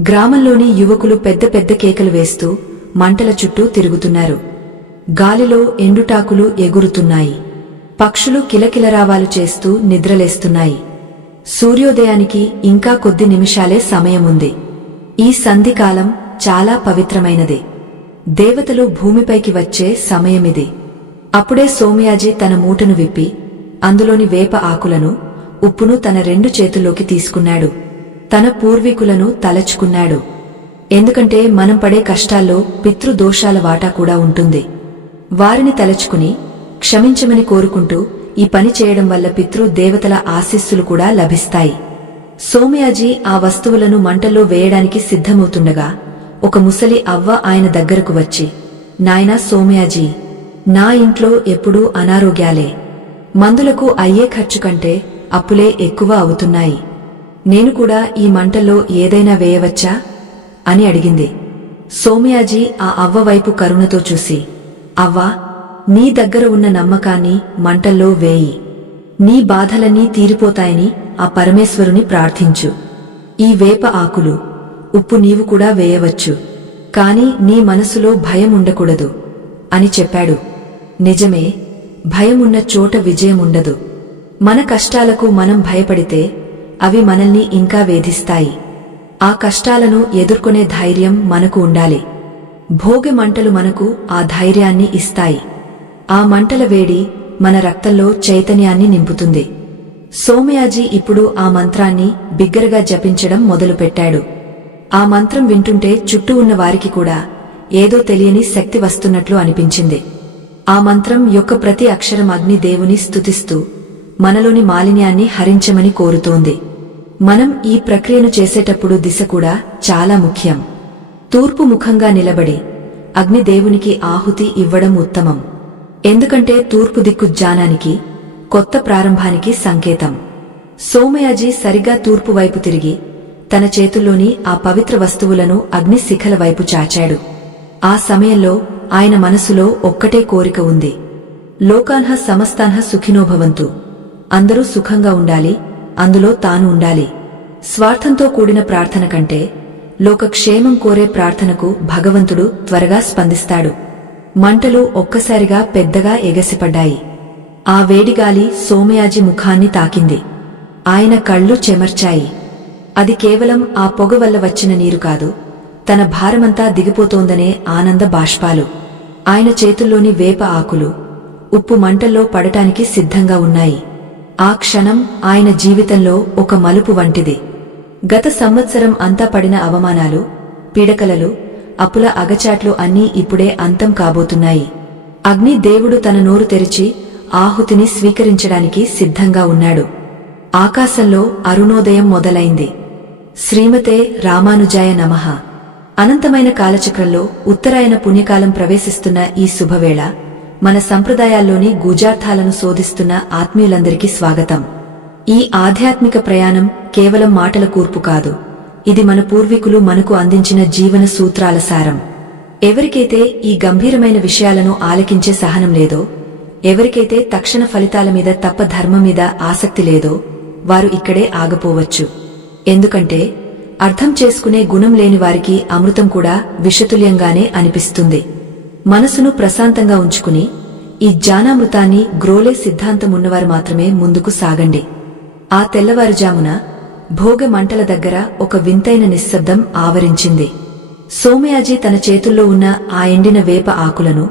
గ్రామంలోని యువకులు పెద్ద పెద్ద కేకలు వేస్తూ మంటల చుట్టూ తిరుగుతున్నారు. గాలిలో ఎండుటాకులు ఎగురుతున్నాయి. పక్షులు కిలకిలరావాలు చేస్తూ నిద్రలేస్తున్నాయి. సూర్యోదయానికి ఇంకా కొద్ది నిమిషాలే సమయముంది. ఈ సంధికాలం చాలా పవిత్రమైనది. దేవతలు భూమిపైకి వచ్చే సమయమిది. అప్పుడే సోమయాజీ తన మూటను విప్పి అందులోని వేప ఆకులను, ఉప్పును తన 2 చేతుల్లోకి తీసుకున్నాడు. తన పూర్వీకులను తలచుకున్నాడు. ఎందుకంటే మనం పడే కష్టాల్లో పితృదోషాల వాటా కూడా ఉంటుంది. వారిని తలచుకుని క్షమించమని కోరుకుంటూ ఈ పని చేయడం వల్ల పితృ దేవతల ఆశీస్సులు కూడా లభిస్తాయి. సోమయాజీ ఆ వస్తువులను మంటల్లో వేయడానికి సిద్ధమవుతుండగా ఒక ముసలి అవ్వ ఆయన దగ్గరకు వచ్చి, నాయనా సోమయాజీ, నా ఇంట్లో ఎప్పుడూ అనారోగ్యాలే. మందులకు అయ్యే ఖర్చు కంటే అప్పులే ఎక్కువ అవుతున్నాయి. నేను కూడా ఈ మంటల్లో ఏదైనా వేయవచ్చా అని అడిగింది. సోమయాజీ ఆ అవ్వ వైపు కరుణతో చూసి, అవ్వా, నీ దగ్గర ఉన్న నమ్మకాన్ని మంటల్లో వేయి. నీ బాధలన్నీ తీరిపోతాయని ఆ పరమేశ్వరుని ప్రార్థించు. ఈ వేప ఆకులు, ఉప్పు నీవు కూడా వేయవచ్చు. కాని నీ మనసులో భయం ఉండకూడదు అని చెప్పాడు. నిజమే, భయమున్న చోట విజయముండదు. మన కష్టాలకు మనం భయపడితే అవి మనల్ని ఇంకా వేధిస్తాయి. ఆ కష్టాలను ఎదుర్కొనే ధైర్యం మనకు ఉండాలి. భోగి మంటలు మనకు ఆ ధైర్యాన్ని ఇస్తాయి. ఆ మంటల వేడి మన రక్తంలో చైతన్యాన్ని నింపుతుంది. సోమయాజీ ఇప్పుడు ఆ మంత్రాన్ని బిగ్గరగా జపించడం మొదలుపెట్టాడు. ఆ మంత్రం వింటుంటే చుట్టూ ఉన్న వారికి కూడా ఏదో తెలియని శక్తి వస్తున్నట్లు అనిపించింది. ఆ మంత్రం యొక్క ప్రతి అక్షరం అగ్ని దేవుని స్తుతిస్తూ మనలోని మాలిన్యాన్ని హరించమని కోరుతోంది. మనం ఈ ప్రక్రియను చేసేటప్పుడు దిశ కూడా చాలా ముఖ్యం. తూర్పు ముఖంగా నిలబడి అగ్నిదేవునికి ఆహుతి ఇవ్వడం ఉత్తమం. ఎందుకంటే తూర్పు దిక్కు జ్ఞానానికి, కొత్త ప్రారంభానికి సంకేతం. సోమయాజీ సరిగా తూర్పు వైపు తిరిగి తన చేతుల్లోని ఆ పవిత్ర వస్తువులను అగ్ని శిఖల వైపు చాచాడు. ఆ సమయంలో ఆయన మనసులో ఒక్కటే కోరిక ఉంది. లోకాన్హ సమస్తాన్హ సుఖినోభవంతు. అందరూ సుఖంగా ఉండాలి, అందులో తాను ఉండాలి. స్వార్థంతో కూడిన ప్రార్థన కంటే లోకక్షేమం కోరే ప్రార్థనకు భగవంతుడు త్వరగా స్పందిస్తాడు. మంటలు ఒక్కసారిగా పెద్దగా ఎగసిపడ్డాయి. ఆ వేడిగాలి సోమయాజీ ముఖాన్ని తాకింది. ఆయన కళ్ళు చెమర్చాయి. అది కేవలం ఆ పొగ వల్ల వచ్చిన నీరు కాదు, తన భారమంతా దిగిపోతోందనే ఆనంద బాష్పాలు. ఆయన చేతుల్లోని వేప ఆకులు, ఉప్పు మంటల్లో పడటానికి సిద్ధంగా ఉన్నాయి. ఆ క్షణం ఆయన జీవితంలో ఒక మలుపు వంటిది. గత సంవత్సరం అంతా పడిన అవమానాలు, పీడకలలు, అప్పుల అగచాట్లు అన్నీ ఇప్పుడే అంతం కాబోతున్నాయి. అగ్ని దేవుడు తన నోరు తెరిచి ఆహుతిని స్వీకరించడానికి సిద్ధంగా ఉన్నాడు. ఆకాశంలో అరుణోదయం మొదలైంది. శ్రీమతే రామానుజాయ నమః. అనంతమైన కాలచక్రంలో ఉత్తరాయణ పుణ్యకాలం ప్రవేశిస్తున్న ఈ శుభవేళ మన సంప్రదాయాల్లోని గూఢార్థాలను శోధిస్తున్న ఆత్మీయులందరికీ స్వాగతం. ఈ ఆధ్యాత్మిక ప్రయాణం కేవలం మాటల కూర్పు కాదు, ఇది మన పూర్వీకులు మనకు అందించిన జీవన సూత్రాల సారం. ఎవరికైతే ఈ గంభీరమైన విషయాలను ఆలకించే సహనం లేదో, ఎవరికైతే తక్షణ ఫలితాల మీద తప్ప ధర్మం మీద ఆసక్తి లేదో, వారు ఇక్కడే ఆగపోవచ్చు. ఎందుకంటే అర్థం చేసుకునే గుణం లేని వారికి అమృతం కూడా విషతుల్యంగానే అనిపిస్తుంది. మనసును ప్రశాంతంగా ఉంచుకుని ఈ జ్ఞానామృతాన్ని గ్రోలే సిద్ధాంతమున్నవారు మాత్రమే ముందుకు సాగండి. ఆ తెల్లవారుజామున భోగ మంటల దగ్గర ఒక వింతైన నిశ్శబ్దం ఆవరించింది. సోమయాజీ తన చేతుల్లో ఉన్న ఆ ఎండిన వేప ఆకులను,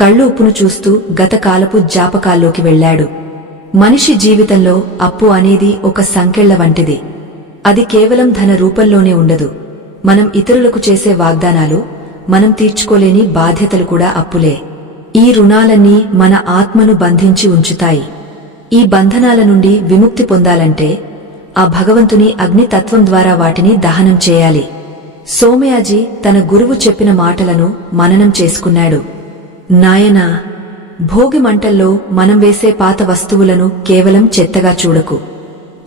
కళ్ళు ఉప్పును చూస్తూ గతకాలపు జ్ఞాపకాల్లోకి వెళ్లాడు. మనిషి జీవితంలో అప్పు అనేది ఒక సంకెళ్ల వంటిది. అది కేవలం ధన రూపంలోనే ఉండదు. మనం ఇతరులకు చేసే వాగ్దానాలు, మనం తీర్చుకోలేని బాధ్యతలు కూడా అప్పులే. ఈ రుణాలన్నీ మన ఆత్మను బంధించి ఉంచుతాయి. ఈ బంధనాల నుండి విముక్తి పొందాలంటే ఆ భగవంతుని అగ్నితత్వం ద్వారా వాటిని దహనం చేయాలి. సోమయాజీ తన గురువు చెప్పిన మాటలను మననం చేసుకున్నాడు. నాయనా, భోగి మంటల్లో మనం వేసే పాత వస్తువులను కేవలం చెత్తగా చూడకు.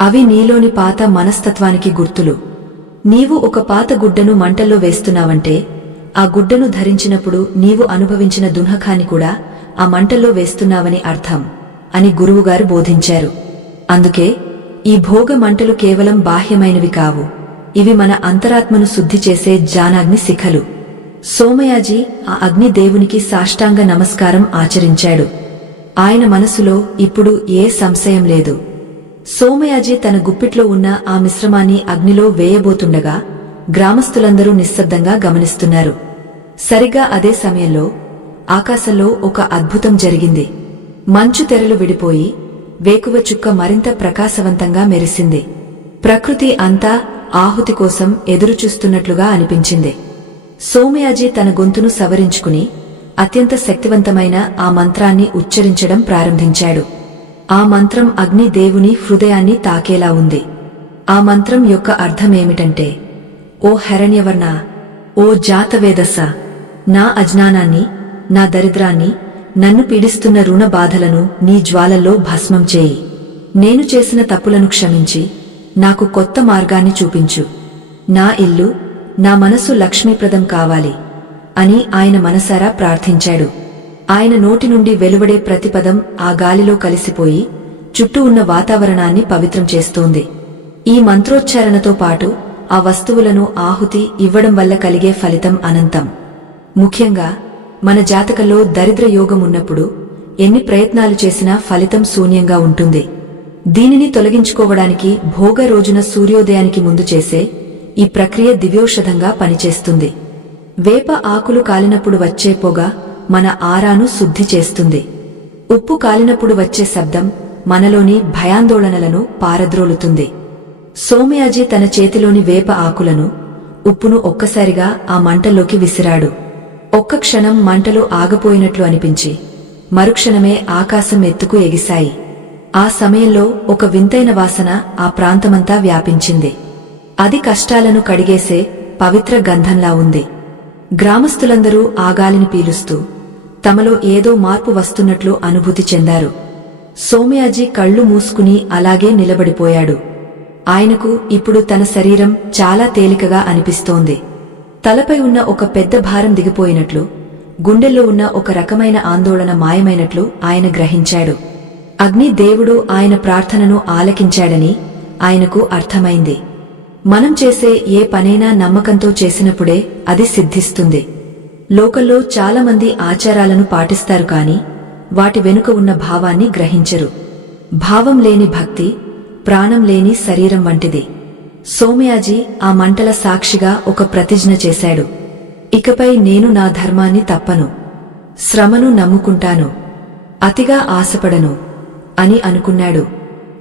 అవి నీలోని పాత మనస్తత్వానికి గుర్తులు. నీవు ఒక పాత గుడ్డను మంటల్లో వేస్తున్నావంటే ఆ గుడ్డను ధరించినప్పుడు నీవు అనుభవించిన దుఃఖాన్ని కూడా ఆ మంటల్లో వేస్తున్నావని అర్థం అని గురువుగారు బోధించారు. అందుకే ఈ భోగ మంటలు కేవలం బాహ్యమైనవి కావు, ఇవి మన అంతరాత్మను శుద్ధి చేసే జ్ఞానాగ్ని శిఖలు. సోమయాజీ ఆ అగ్ని దేవునికి సాష్టాంగ నమస్కారం ఆచరించాడు. ఆయన మనసులో ఇప్పుడు ఏ సంశయం లేదు. సోమయాజీ తన గుప్పిట్లో ఉన్న ఆ మిశ్రమాన్ని అగ్నిలో వేయబోతుండగా గ్రామస్తులందరూ నిశ్శబ్దంగా గమనిస్తున్నారు. సరిగా అదే సమయంలో ఆకాశంలో ఒక అద్భుతం జరిగింది. మంచు తెరలు విడిపోయి వేకువ చుక్క మరింత ప్రకాశవంతంగా మెరిసింది. ప్రకృతి అంతా ఆహుతి కోసం ఎదురుచూస్తున్నట్లుగా అనిపించింది. సోమయాజీ తన గొంతును సవరించుకుని అత్యంత శక్తివంతమైన ఆ మంత్రాన్ని ఉచ్చరించడం ప్రారంభించాడు. ఆ మంత్రం అగ్ని దేవుని హృదయాన్ని తాకేలా ఉంది. ఆ మంత్రం యొక్క అర్థమేమిటంటే, ఓ హిరణ్యవర్ణ, ఓ జాతవేదస, నా అజ్ఞానాన్ని, నా దరిద్రాన్ని, నన్ను పీడిస్తున్న రుణ బాధలను నీ జ్వాలల్లో భస్మం చేయి. నేను చేసిన తప్పులను క్షమించి నాకు కొత్త మార్గాన్ని చూపించు. నా ఇల్లు, నా మనసు లక్ష్మీప్రదం కావాలి అని ఆయన మనసారా ప్రార్థించాడు. ఆయన నోటి నుండి వెలువడే ప్రతిపదం ఆ గాలిలో కలిసిపోయి చుట్టూ ఉన్న వాతావరణాన్ని పవిత్రం చేస్తోంది. ఈ మంత్రోచ్చారణతో పాటు ఆ వస్తువులను ఆహుతి ఇవ్వడం వల్ల కలిగే ఫలితం అనంతం. ముఖ్యంగా మన జాతకంలో దరిద్ర యోగం ఉన్నప్పుడు ఎన్ని ప్రయత్నాలు చేసినా ఫలితం శూన్యంగా ఉంటుంది. దీనిని తొలగించుకోవడానికి భోగ రోజున సూర్యోదయానికి ముందు చేసే ఈ ప్రక్రియ దివ్యౌషధంగా పనిచేస్తుంది. వేప ఆకులు కాలినప్పుడు వచ్చే పొగ మన ఆరాను శుద్ధి చేస్తుంది. ఉప్పు కాలినప్పుడు వచ్చే శబ్దం మనలోని భయాందోళనలను పారద్రోలుతుంది. సోమయాజీ తన చేతిలోని వేప ఆకులను, ఉప్పును ఒక్కసారిగా ఆ మంటల్లోకి విసిరాడు. ఒక్క క్షణం మంటలు ఆగపోయినట్లు అనిపించి మరుక్షణమే ఆకాశం ఎత్తుకు ఎగిశాయి. ఆ సమయంలో ఒక వింతైన వాసన ఆ ప్రాంతమంతా వ్యాపించింది. అది కష్టాలను కడిగేసే పవిత్ర గంధంలా ఉంది. గ్రామస్తులందరూ ఆ గాలిని పీలుస్తూ తమలో ఏదో మార్పు వస్తున్నట్లు అనుభూతి చెందారు. సోమయాజీ కళ్ళు మూసుకుని అలాగే నిలబడిపోయాడు. ఆయనకు ఇప్పుడు తన శరీరం చాలా తేలికగా అనిపిస్తోంది. తలపై ఉన్న ఒక పెద్ద భారం దిగిపోయినట్లు, గుండెల్లో ఉన్న ఒక రకమైన ఆందోళన మాయమైనట్లు ఆయన గ్రహించాడు. అగ్ని దేవుడు ఆయన ప్రార్థనను ఆలకించాడని ఆయనకు అర్థమైంది. మనం చేసే ఏ పనైనా నమ్మకంతో చేసినప్పుడే అది సిద్ధిస్తుంది. లోకల్లో చాలామంది ఆచారాలను పాటిస్తారు కాని వాటి వెనుక ఉన్న భావాన్ని గ్రహించరు. భావం లేని భక్తి ప్రాణం లేని శరీరం వంటిది. సోమయాజీ ఆ మంటల సాక్షిగా ఒక ప్రతిజ్ఞ చేశాడు. ఇకపై నేను నా ధర్మాన్ని తప్పను, శ్రమను నమ్ముకుంటాను, అతిగా ఆశపడను అని అనుకున్నాడు.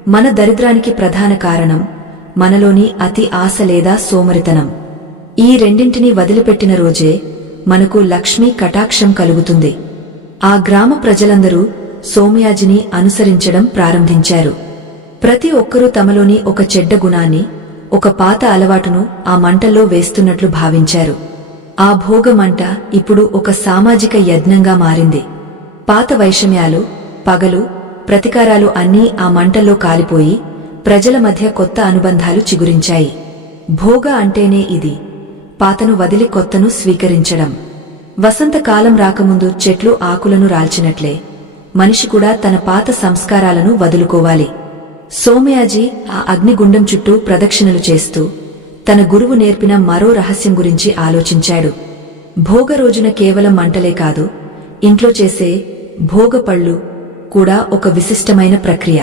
మన దరిద్రానికి ప్రధాన కారణం మనలోని అతి ఆశ లేదా సోమరితనం. ఈ రెండింటినీ వదిలిపెట్టిన రోజే మనకు లక్ష్మీ కటాక్షం కలుగుతుంది. ఆ గ్రామ ప్రజలందరూ సోమయాజిని అనుసరించడం ప్రారంభించారు. ప్రతి ఒక్కరూ తమలోని ఒక చెడ్డ గుణాన్ని, ఒక పాత అలవాటును ఆ మంటల్లో వేస్తున్నట్లు భావించారు. ఆ భోగమంట ఇప్పుడు ఒక సామాజిక యజ్ఞంగా మారింది. పాత వైషమ్యాలు, పగలు, ప్రతీకారాలు అన్నీ ఆ మంటల్లో కాలిపోయి ప్రజల మధ్య కొత్త అనుబంధాలు చిగురించాయి. భోగ అంటేనే ఇది, పాతను వదిలి కొత్తను స్వీకరించడం. వసంతకాలం రాకముందు చెట్లు ఆకులను రాల్చినట్లే మనిషి కూడా తన పాత సంస్కారాలను వదులుకోవాలి. సోమయాజీ ఆ అగ్నిగుండం చుట్టూ ప్రదక్షిణలు చేస్తూ తన గురువు నేర్పిన మరో రహస్యం గురించి ఆలోచించాడు. భోగ రోజున కేవలం మంటలే కాదు, ఇంట్లో చేసే భోగపళ్ళు కూడా ఒక విశిష్టమైన ప్రక్రియ.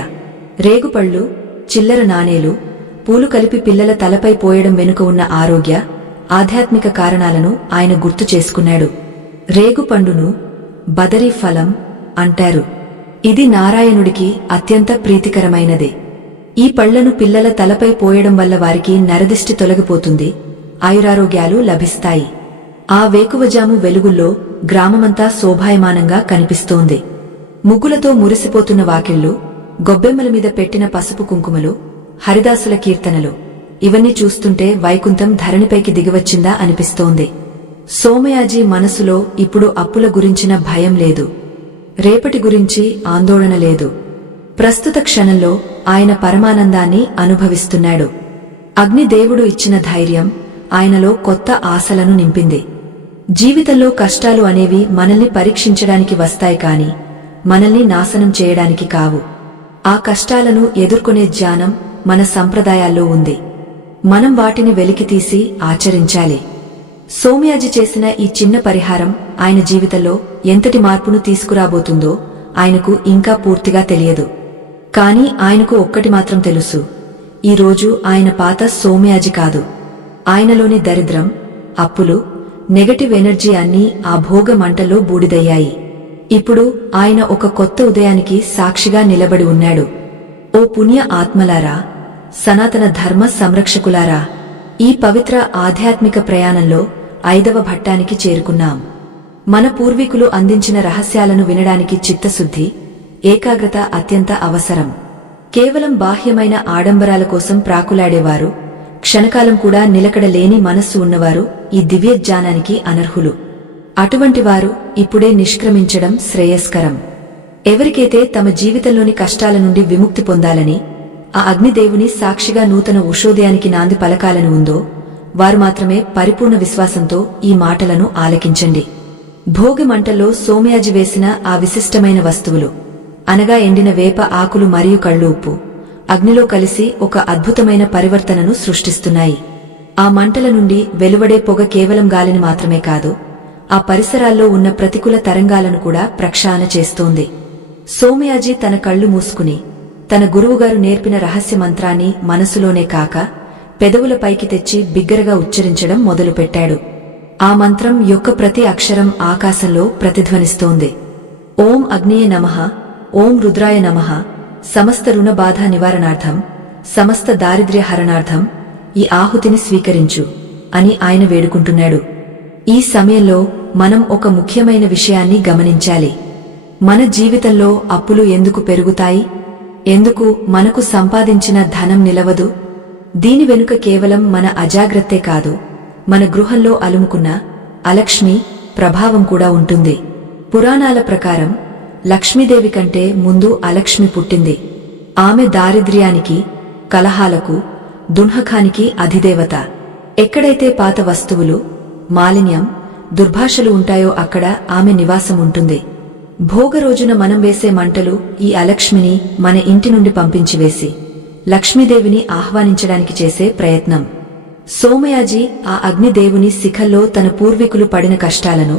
రేగుపళ్ళు, చిల్లర నాణేలు, పూలు కలిపి పిల్లల తలపై పోయడం వెనుక ఉన్న ఆరోగ్య, ఆధ్యాత్మిక కారణాలను ఆయన గుర్తు చేసుకున్నాడు. రేగుపండును బదరీ ఫలం అంటారు. ఇది నారాయణుడికి అత్యంత ప్రీతికరమైనది. ఈ పళ్లను పిల్లల తలపై పోయడం వల్ల వారికి నరదిష్టి తొలగిపోతుంది, ఆయురారోగ్యాలు లభిస్తాయి. ఆ వేకువజాము వెలుగుల్లో గ్రామమంతా శోభాయమానంగా కనిపిస్తోంది. ముగ్గులతో మురిసిపోతున్న వాకిళ్లు, గొబ్బెమ్మల మీద పెట్టిన పసుపు కుంకుమలు, హరిదాసుల కీర్తనలు, ఇవన్నీ చూస్తుంటే వైకుంఠం ధరణిపైకి దిగివచ్చిందా అనిపిస్తోంది. సోమయాజీ మనసులో ఇప్పుడు అప్పుల గురించిన భయం లేదు, రేపటి గురించి ఆందోళన లేదు. ప్రస్తుత క్షణంలో ఆయన పరమానందాన్ని అనుభవిస్తున్నాడు. అగ్నిదేవుడు ఇచ్చిన ధైర్యం ఆయనలో కొత్త ఆశలను నింపింది. జీవితంలో కష్టాలు అనేవి మనల్ని పరీక్షించడానికి వస్తాయి కాని మనల్ని నాశనం చేయడానికి కావు. ఆ కష్టాలను ఎదుర్కొనే జ్ఞానం మన సంప్రదాయాల్లో ఉంది. మనం వాటిని వెలికితీసి ఆచరించాలి. సోమయాజీ చేసిన ఈ చిన్న పరిహారం ఆయన జీవితంలో ఎంతటి మార్పును తీసుకురాబోతుందో ఆయనకు ఇంకా పూర్తిగా తెలియదు. కాని ఆయనకు ఒక్కటి మాత్రం తెలుసు, ఈరోజు ఆయన పాత సోమయాజీ కాదు. ఆయనలోని దరిద్రం, అప్పులు, నెగటివ్ ఎనర్జీ అన్నీ ఆ భోగ మంటల్లో బూడిదయ్యాయి. ఇప్పుడు ఆయన ఒక కొత్త ఉదయానికి సాక్షిగా నిలబడి ఉన్నాడు. ఓ పుణ్య ఆత్మలారా, సనాతన ధర్మ సంరక్షకులారా, ఈ పవిత్ర ఆధ్యాత్మిక ప్రయాణంలో 5వ ఘట్టానికి చేరుకున్నాం. మన పూర్వీకులు అందించిన రహస్యాలను వినడానికి చిత్తశుద్ధి, ఏకాగ్రత అత్యంత అవసరం. కేవలం బాహ్యమైన ఆడంబరాల కోసం ప్రాకులాడేవారు, క్షణకాలం కూడా నిలకడలేని మనస్సు ఉన్నవారు ఈ దివ్య జ్ఞానానికి అనర్హులు. అటువంటి వారు ఇప్పుడే నిష్క్రమించడం శ్రేయస్కరం. ఎవరికైతే తమ జీవితంలోని కష్టాల నుండి విముక్తి పొందాలని, ఆ అగ్నిదేవుని సాక్షిగా నూతన ఉషోదయానికి నాంది పలకాలని ఉందో వారు మాత్రమే పరిపూర్ణ విశ్వాసంతో ఈ మాటలను ఆలకించండి. భోగి మంటల్లో సోమయాజీ వేసిన ఆ విశిష్టమైన వస్తువులు అనగా ఎండిన వేప ఆకులు మరియు కళ్ళు ఉప్పు అగ్నిలో కలిసి ఒక అద్భుతమైన పరివర్తనను సృష్టిస్తున్నాయి. ఆ మంటల నుండి వెలువడే పొగ కేవలం గాలిని మాత్రమే కాదు, ఆ పరిసరాల్లో ఉన్న ప్రతికూల తరంగాలను కూడా ప్రక్షాళన చేస్తోంది. సోమయాజీ తన కళ్ళు మూసుకుని తన గురువుగారు నేర్పిన రహస్య మంత్రాన్ని మనసులోనే కాక పెదవులపైకి తెచ్చి బిగ్గరగా ఉచ్చరించడం మొదలుపెట్టాడు. ఆ మంత్రం యొక్క ప్రతి అక్షరం ఆకాశంలో ప్రతిధ్వనిస్తోంది. ఓం అగ్నియే నమః, ఓం రుద్రాయ నమః, సమస్త రుణబాధ నివారణార్థం, సమస్త దారిద్ర్య హరణార్థం ఈ ఆహుతిని స్వీకరించు అని ఆయన వేడుకుంటున్నాడు. ఈ సమయంలో మనం ఒక ముఖ్యమైన విషయాన్ని గమనించాలి. మన జీవితంలో అప్పులు ఎందుకు పెరుగుతాయి? ఎందుకు మనకు సంపాదించిన ధనం నిలవదు? దీని వెనుక కేవలం మన అజాగ్రత్తే కాదు, మన గృహంలో అలుముకున్న అలక్ష్మి ప్రభావం కూడా ఉంటుంది. పురాణాల ప్రకారం లక్ష్మీదేవి కంటే ముందు అలక్ష్మి పుట్టింది. ఆమె దారిద్ర్యానికి, కలహాలకు, దున్హకానికి అధిదేవత. ఎక్కడైతే పాత వస్తువులు, మాలిన్యం, దుర్భాషలు ఉంటాయో అక్కడ ఆమె నివాసం ఉంటుంది. భోగరోజున మనం వేసే మంటలు ఈ అలక్ష్మిని మన ఇంటి నుండి పంపించివేసి లక్ష్మీదేవిని ఆహ్వానించడానికి చేసే ప్రయత్నం. సోమయాజీ ఆ అగ్నిదేవుని శిఖల్లో తన పూర్వీకులు పడిన కష్టాలను,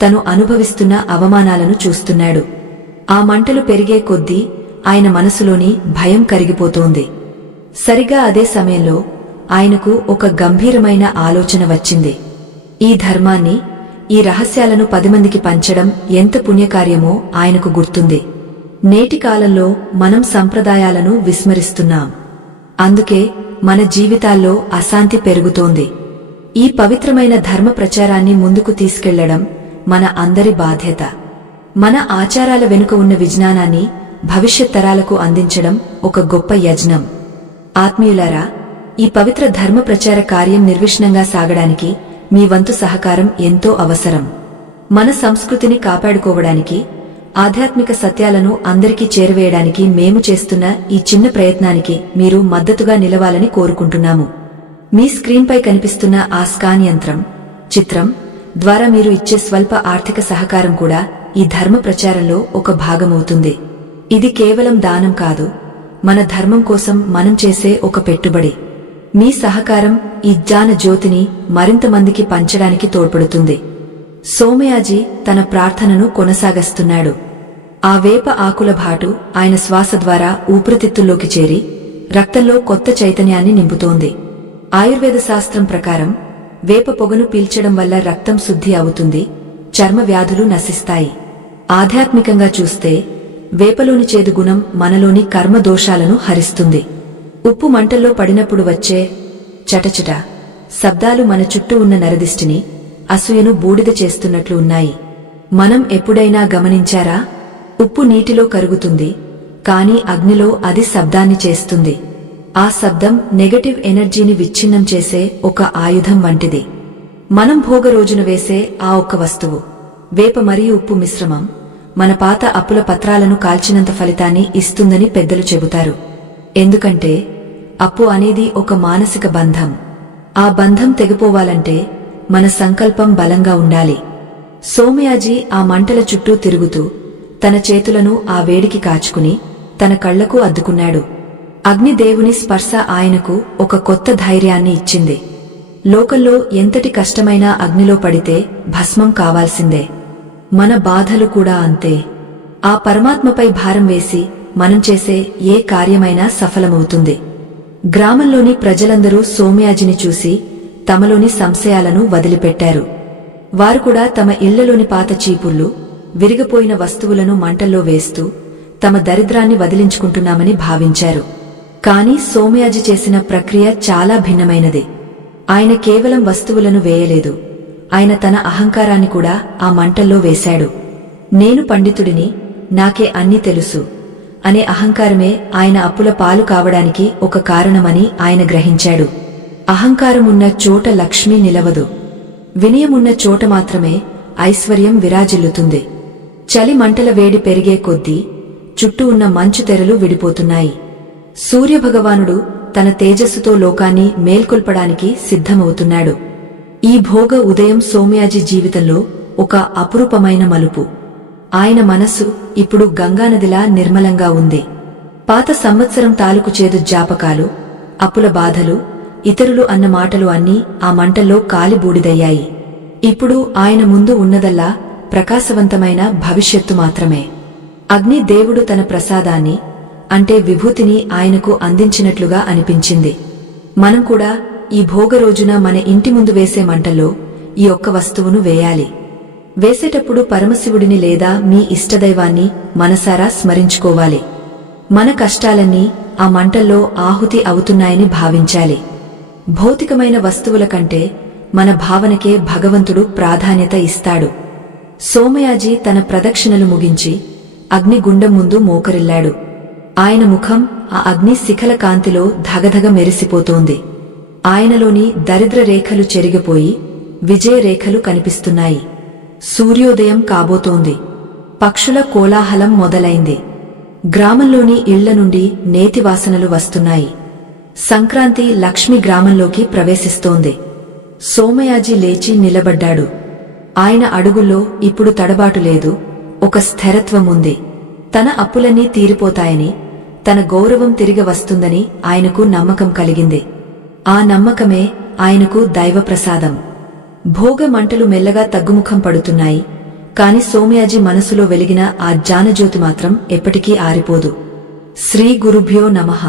తను అనుభవిస్తున్న అవమానాలను చూస్తున్నాడు. ఆ మంటలు పెరిగే కొద్దీ ఆయన మనసులోని భయం కరిగిపోతోంది. సరిగా అదే సమయంలో ఆయనకు ఒక గంభీరమైన ఆలోచన వచ్చింది. ఈ ధర్మాన్ని, ఈ రహస్యాలను 10 మందికి పంచడం ఎంత పుణ్యకార్యమో ఆయనకు గుర్తుంది. నేటి కాలంలో మనం సంప్రదాయాలను విస్మరిస్తున్నాం. అందుకే మన జీవితాల్లో అశాంతి పెరుగుతోంది. ఈ పవిత్రమైన ధర్మ ప్రచారాన్ని ముందుకు తీసుకెళ్లడం మన అందరి బాధ్యత. మన ఆచారాల వెనుక ఉన్న విజ్ఞానాన్ని భవిష్యత్ తరాలకు అందించడం ఒక గొప్ప యజ్ఞం. ఆత్మీయులారా, ఈ పవిత్ర ధర్మ ప్రచార కార్యం నిర్విఘ్నంగా సాగడానికి మీ వంతు సహకారం ఎంతో అవసరం. మన సంస్కృతిని కాపాడుకోవడానికి, ఆధ్యాత్మిక సత్యాలను అందరికీ చేరవేయడానికి మేము చేస్తున్న ఈ చిన్న ప్రయత్నానికి మీరు మద్దతుగా నిలవాలని కోరుకుంటున్నాము. మీ స్క్రీన్పై కనిపిస్తున్న ఆ స్కాన్ యంత్రం, చిత్రం ద్వారా మీరు ఇచ్చే స్వల్ప ఆర్థిక సహకారం కూడా ఈ ధర్మ ప్రచారంలో ఒక భాగమవుతుంది. ఇది కేవలం దానం కాదు, మన ధర్మం కోసం మనం చేసే ఒక పెట్టుబడి. మీ సహకారం ఈ జ్ఞాన జ్యోతిని మరింత మందికి పంచడానికి తోడ్పడుతుంది. సోమయాజీ తన ప్రార్థనను కొనసాగిస్తున్నాడు. ఆ వేప ఆకుల భాటు ఆయన శ్వాస ద్వారా ఊపిరితిత్తుల్లోకి చేరి రక్తంలో కొత్త చైతన్యాన్ని నింపుతోంది. ఆయుర్వేద శాస్త్రం ప్రకారం వేప పొగను పీల్చడం వల్ల రక్తం శుద్ధి అవుతుంది, చర్మ వ్యాధులు నశిస్తాయి. ఆధ్యాత్మికంగా చూస్తే వేపలోని చేదు గుణం మనలోని కర్మదోషాలను హరిస్తుంది. ఉప్పు మంటల్లో పడినప్పుడు వచ్చే చటచట శబ్దాలు మన చుట్టూ ఉన్న నరదిష్టిని, అసూయను బూడిద చేస్తున్నట్లు ఉన్నాయి. మనం ఎప్పుడైనా గమనించారా? ఉప్పు నీటిలో కరుగుతుంది, కాని అగ్నిలో అది శబ్దాన్ని చేస్తుంది. ఆ శబ్దం నెగటివ్ ఎనర్జీని విచ్ఛిన్నం చేసే ఒక ఆయుధం వంటిది. మనం భోగ రోజున వేసే ఆ ఒక్క వస్తువు, వేప మరియు ఉప్పు మిశ్రమం, మన పాత అప్పుల పత్రాలను కాల్చినంత ఫలితాన్ని ఇస్తుందని పెద్దలు చెబుతారు. ఎందుకంటే అప్పు అనేది ఒక మానసిక బంధం. ఆ బంధం తెగిపోవాలంటే మన సంకల్పం బలంగా ఉండాలి. సోమయాజీ ఆ మంటల చుట్టూ తిరుగుతూ తన చేతులను ఆ వేడికి కాచుకుని తన కళ్లకు అద్దుకున్నాడు. అగ్నిదేవుని స్పర్శ ఆయనకు ఒక కొత్త ధైర్యాన్ని ఇచ్చింది. లోకంలో ఎంతటి కష్టమైనా అగ్నిలో పడితే భస్మం కావాల్సిందే. మన బాధలు కూడా అంతే. ఆ పరమాత్మపై భారం వేసి మనం చేసే ఏ కార్యమైనా సఫలమవుతుంది. గ్రామంలోని ప్రజలందరూ సోమయాజిని చూసి తమలోని సంశయాలను వదిలిపెట్టారు. వారు కూడా తమ ఇళ్లలోని పాత చీపుళ్లు, విరిగిపోయిన వస్తువులను మంటల్లో వేస్తూ తమ దరిద్రాన్ని వదిలించుకుంటున్నామని భావించారు. కాని సోమయాజి చేసిన ప్రక్రియ చాలా భిన్నమైనది. ఆయన కేవలం వస్తువులను వేయలేదు, ఆయన తన అహంకారాన్ని కూడా ఆ మంటల్లో వేశాడు. నేను పండితుడిని, నాకే అన్నీ తెలుసు అనే అహంకారమే ఆయన అప్పుల పాలు కావడానికి ఒక కారణమని ఆయన గ్రహించాడు. అహంకారమున్న చోట లక్ష్మి నిలవదు. వినయమున్న చోట మాత్రమే ఐశ్వర్యం విరాజిల్లుతుంది. చలి మంటల వేడి పెరిగే కొద్దీ చుట్టూ ఉన్న మంచు తెరలు విడిపోతున్నాయి. సూర్యభగవానుడు తన తేజస్సుతో లోకాన్ని మేల్కొల్పడానికి సిద్ధమవుతున్నాడు. ఈ భోగ ఉదయం సోమయాజీ జీవితంలో ఒక అపురూపమైన మలుపు. ఆయన మనస్సు ఇప్పుడు గంగానదిలా నిర్మలంగా ఉంది. పాత సంవత్సరం తాలూకు చేదు జ్ఞాపకాలు, అప్పుల బాధలు, ఇతరులు అన్న మాటలు అన్నీ ఆ మంటల్లో కాలిబూడిదయ్యాయి. ఇప్పుడు ఆయన ముందు ఉన్నదల్లా ప్రకాశవంతమైన భవిష్యత్తు మాత్రమే. అగ్ని దేవుడు తన ప్రసాదాన్ని, అంటే విభూతిని ఆయనకు అందించినట్లుగా అనిపించింది. మనం కూడా ఈ భోగ రోజున మన ఇంటి ముందు వేసే మంటల్లో ఈ ఒక్క వస్తువును వేయాలి. వేసేటప్పుడు పరమశివుడిని లేదా మీ ఇష్టదైవాన్ని మనసారా స్మరించుకోవాలి. మన కష్టాలన్నీ ఆ మంటల్లో ఆహుతి అవుతున్నాయని భావించాలి. భౌతికమైన వస్తువుల కంటే మన భావనకే భగవంతుడు ప్రాధాన్యత ఇస్తాడు. సోమయాజీ తన ప్రదక్షిణలు ముగించి అగ్నిగుండం ముందు మోకరిల్లాడు. ఆయన ముఖం ఆ అగ్ని శిఖల కాంతిలో ధగధగ మెరిసిపోతోంది. ఆయనలోని దరిద్ర రేఖలు చెరిగిపోయి విజయరేఖలు కనిపిస్తున్నాయి. సూర్యోదయం కాబోతోంది. పక్షుల కోలాహలం మొదలైంది. గ్రామంలోని ఇళ్ల నుండి నేతివాసనలు వస్తున్నాయి. సంక్రాంతి లక్ష్మి గ్రామంలోకి ప్రవేశిస్తోంది. సోమయాజీ లేచి నిలబడ్డాడు. ఆయన అడుగుల్లో ఇప్పుడు తడబాటు లేదు, ఒక స్థిరత్వం ఉంది. తన అప్పులన్నీ తీరిపోతాయని, తన గౌరవం తిరిగి వస్తుందని ఆయనకు నమ్మకం కలిగింది. ఆ నమ్మకమే ఆయనకు దైవప్రసాదం. భోగ మంటలు మెల్లగా తగ్గుముఖం పడుతున్నాయి. కాని సోమయాజీ మనసులో వెలిగిన ఆ జ్ఞానజ్యోతి మాత్రం ఎప్పటికీ ఆరిపోదు. శ్రీ గురుభ్యో నమః.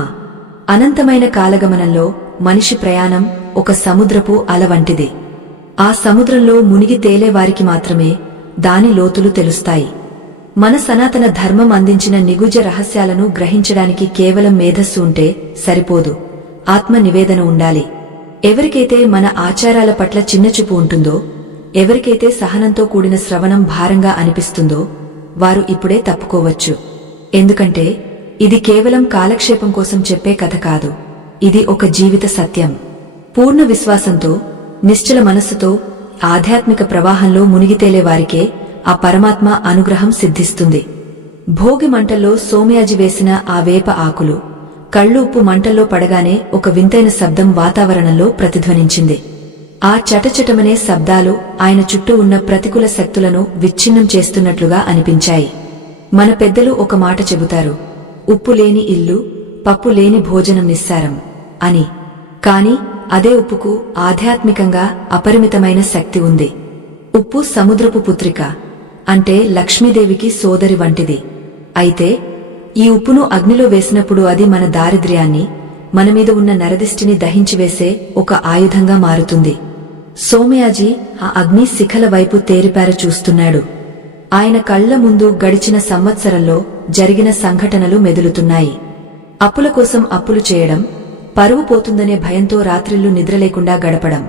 అనంతమైన కాలగమనంలో మనిషి ప్రయాణం ఒక సముద్రపు అల వంటిది. ఆ సముద్రంలో మునిగి తేలేవారికి మాత్రమే దాని లోతులు తెలుస్తాయి. మన సనాతన ధర్మం అందించిన నిగుజ రహస్యాలను గ్రహించడానికి కేవలం మేధస్సు ఉంటే సరిపోదు, ఆత్మ నివేదన ఉండాలి. ఎవరికైతే మన ఆచారాల పట్ల చిన్నచూపు ఉంటుందో, ఎవరికైతే సహనంతో కూడిన శ్రవణం భారంగా అనిపిస్తుందో, వారు ఇప్పుడే తప్పుకోవచ్చు. ఎందుకంటే ఇది కేవలం కాలక్షేపం కోసం చెప్పే కథ కాదు, ఇది ఒక జీవిత సత్యం. పూర్ణ విశ్వాసంతో, నిశ్చల మనస్సుతో ఆధ్యాత్మిక ప్రవాహంలో మునిగితేలే వారికే ఆ పరమాత్మ అనుగ్రహం సిద్ధిస్తుంది. భోగి మంటల్లో సోమయాజి వేసిన ఆ వేప ఆకులు, కళ్ళు ఉప్పు మంటల్లో పడగానే ఒక వింతైన శబ్దం వాతావరణంలో ప్రతిధ్వనించింది. ఆ చటచటమనే శబ్దాలు ఆయన చుట్టూ ఉన్న ప్రతికూల శక్తులను విచ్ఛిన్నం చేస్తున్నట్లుగా అనిపించాయి. మన పెద్దలు ఒక మాట చెబుతారు, ఉప్పు లేని ఇల్లు, పప్పు లేని భోజనం నిస్సారం అని. కాని అదే ఉప్పుకు ఆధ్యాత్మికంగా అపరిమితమైన శక్తి ఉంది. ఉప్పు సముద్రపు పుత్రిక, అంటే లక్ష్మీదేవికి సోదరి వంటిది. అయితే ఈ ఉప్పును అగ్నిలో వేసినప్పుడు అది మన దారిద్ర్యాన్ని, మనమీద ఉన్న నరదిష్టిని దహించివేసే ఒక ఆయుధంగా మారుతుంది. సోమయాజీ ఆ అగ్ని శిఖల వైపు తేరిపార చూస్తున్నాడు. ఆయన కళ్ల ముందు గడిచిన సంవత్సరంలో జరిగిన సంఘటనలు మెదులుతున్నాయి. అప్పుల కోసం అప్పులు చేయడం, పరువు పోతుందనే భయంతో రాత్రిళ్లు నిద్రలేకుండా గడపడం,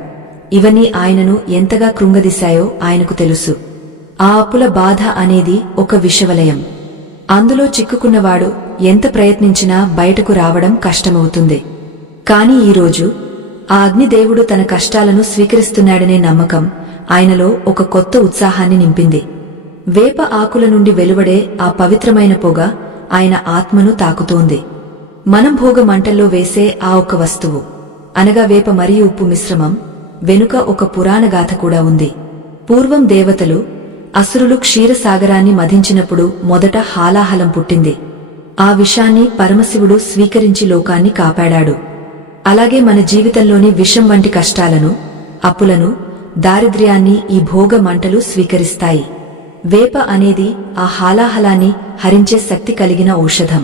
ఇవన్నీ ఆయనను ఎంతగా కృంగదీశాయో ఆయనకు తెలుసు. ఆ అప్పుల బాధ అనేది ఒక విషవలయం. అందులో చిక్కుకున్నవాడు ఎంత ప్రయత్నించినా బయటకు రావడం కష్టమవుతుంది. కాని ఈరోజు ఆ అగ్నిదేవుడు తన కష్టాలను స్వీకరిస్తున్నాడనే నమ్మకం ఆయనలో ఒక కొత్త ఉత్సాహాన్ని నింపింది. వేప ఆకుల నుండి వెలువడే ఆ పవిత్రమైన పొగ ఆయన ఆత్మను తాకుతోంది. మనం భోగ మంటల్లో వేసే ఆ ఒక్క వస్తువు, అనగా వేప మరియు ఉప్పు మిశ్రమం వెనుక ఒక పురాణగాథ కూడా ఉంది. పూర్వం దేవతలు, అసురులు క్షీరసాగరాన్ని మధించినప్పుడు మొదట హాలాహలం పుట్టింది. ఆ విషాన్ని పరమశివుడు స్వీకరించి లోకాన్ని కాపాడాడు. అలాగే మన జీవితంలోని విషం వంటి కష్టాలను, అప్పులను, దారిద్ర్యాన్ని ఈ భోగ మంటలు స్వీకరిస్తాయి. వేప అనేది ఆ హాలాహలాన్ని హరించే శక్తి కలిగిన ఔషధం.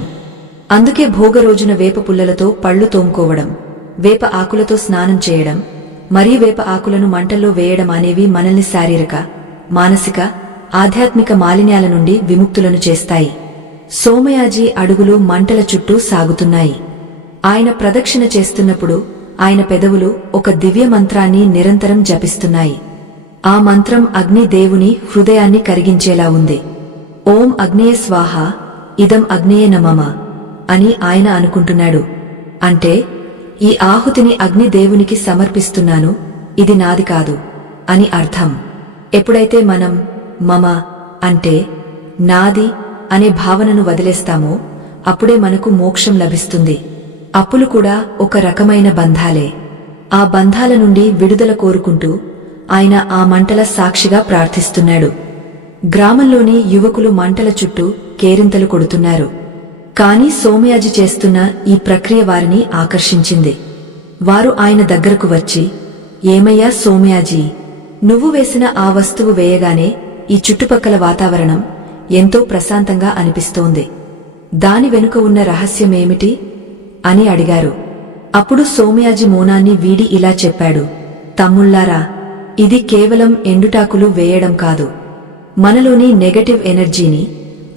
అందుకే భోగరోజున వేప పుల్లలతో పళ్లు తోముకోవడం, వేప ఆకులతో స్నానం చేయడం మరియు వేప ఆకులను మంటల్లో వేయడం అనేవి మనల్ని శారీరక, మానసిక, ఆధ్యాత్మిక మాలిన్యాల నుండి విముక్తులను చేస్తాయి. సోమయాజీ అడుగులు మంటల చుట్టూ సాగుతున్నాయి. ఆయన ప్రదక్షిణ చేస్తున్నప్పుడు ఆయన పెదవులు ఒక దివ్య మంత్రాన్ని నిరంతరం జపిస్తున్నాయి. ఆ మంత్రం అగ్ని దేవుని హృదయాన్ని కరిగించేలా ఉంది. ఓం అగ్నేయ స్వాహ, ఇదం అగ్నేయ నమః అని ఆయన అనుకుంటున్నాడు. అంటే ఈ ఆహుతిని అగ్ని దేవునికి సమర్పిస్తున్నాను, ఇది నాది కాదు అని అర్థం. ఎప్పుడైతే మనం మమ అంటే నాది అనే భావనను వదిలేస్తామో అప్పుడే మనకు మోక్షం లభిస్తుంది. అప్పులు కూడా ఒక రకమైన బంధాలే. ఆ బంధాల నుండి విడుదల కోరుకుంటూ ఆయన ఆ మంటల సాక్షిగా ప్రార్థిస్తున్నాడు. గ్రామంలోని యువకులు మంటల చుట్టూ కేరింతలు కొడుతున్నారు. కాని సోమయాజి చేస్తున్న ఈ ప్రక్రియ వారిని ఆకర్షించింది. వారు ఆయన దగ్గరకు వచ్చి, ఏమయ్యా సోమయాజీ, నువ్వు వేసిన ఆ వస్తువు వేయగానే ఈ చుట్టుపక్కల వాతావరణం ఎంతో ప్రశాంతంగా అనిపిస్తోంది. దాని వెనుక ఉన్న రహస్యమేమిటి అని అడిగారు. అప్పుడు సోమయాజి మౌనాన్ని వీడి ఇలా చెప్పాడు, తమ్ముళ్లారా, ఇది కేవలం ఎండుటాకులు వేయడం కాదు. మనలోని నెగటివ్ ఎనర్జీని,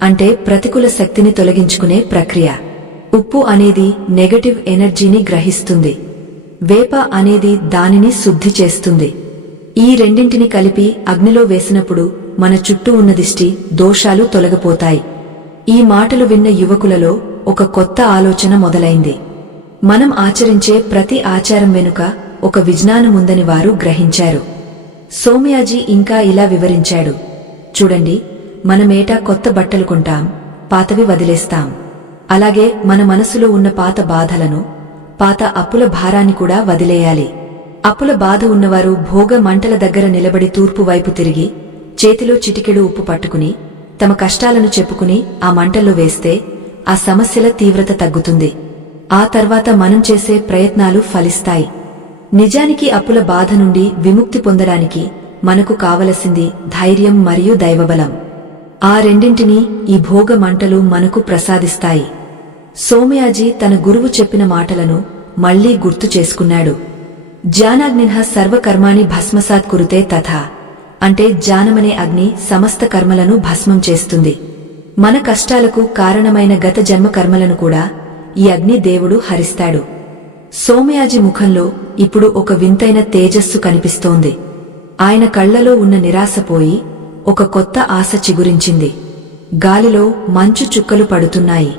అంటే ప్రతికూల శక్తిని తొలగించుకునే ప్రక్రియ. ఉప్పు అనేది నెగటివ్ ఎనర్జీని గ్రహిస్తుంది, వేప అనేది దానిని శుద్ధి చేస్తుంది. ఈ రెండింటిని కలిపి అగ్నిలో వేసినప్పుడు మన చుట్టూ ఉన్న దిష్టి, దోషాలు తొలగిపోతాయి. ఈ మాటలు విన్న యువకులలో ఒక కొత్త ఆలోచన మొదలైంది. మనం ఆచరించే ప్రతి ఆచారం వెనుక ఒక విజ్ఞానముందని వారు గ్రహించారు. సోమయాజీ ఇంకా ఇలా వివరించాడు, చూడండి, మనమేటా కొత్త బట్టలు కొంటాం, పాతవి వదిలేస్తాం. అలాగే మన మనసులో ఉన్న పాత బాధలను, పాత అప్పుల భారాన్ని కూడా వదిలేయాలి. అప్పుల బాధ ఉన్నవారు భోగ మంటల దగ్గర నిలబడి తూర్పు వైపు తిరిగి చేతిలో చిటికెడు ఉప్పు పట్టుకుని తమ కష్టాలను చెప్పుకుని ఆ మంటల్లో వేస్తే ఆ సమస్యల తీవ్రత తగ్గుతుంది. ఆ తర్వాత మనం చేసే ప్రయత్నాలు ఫలిస్తాయి. నిజానికి అప్పుల బాధ నుండి విముక్తి పొందడానికి మనకు కావలసింది ధైర్యం మరియు దైవబలం. ఆ రెండింటినీ ఈ భోగ మంటలు మనకు ప్రసాదిస్తాయి. సోమయాజీ తన గురువు చెప్పిన మాటలను మళ్లీ గుర్తు చేసుకున్నాడు. జ్ఞానాగ్నిః సర్వకర్మాణి భస్మసాత్ కురుతే తథా, అంటే జ్ఞానమనే అగ్ని సమస్త కర్మలను భస్మం చేస్తుంది. మన కష్టాలకు కారణమైన గత జన్మ కర్మలను కూడా ఈ అగ్ని దేవుడు హరిస్తాడు. సోమయాజీ ముఖంలో ఇప్పుడు ఒక వింతైన తేజస్సు కనిపిస్తోంది. ఆయన కళ్లలో ఉన్న నిరాశ పోయి ఒక కొత్త ఆశ చిగురించింది. గాలిలో మంచు చుక్కలు పడుతున్నాయి.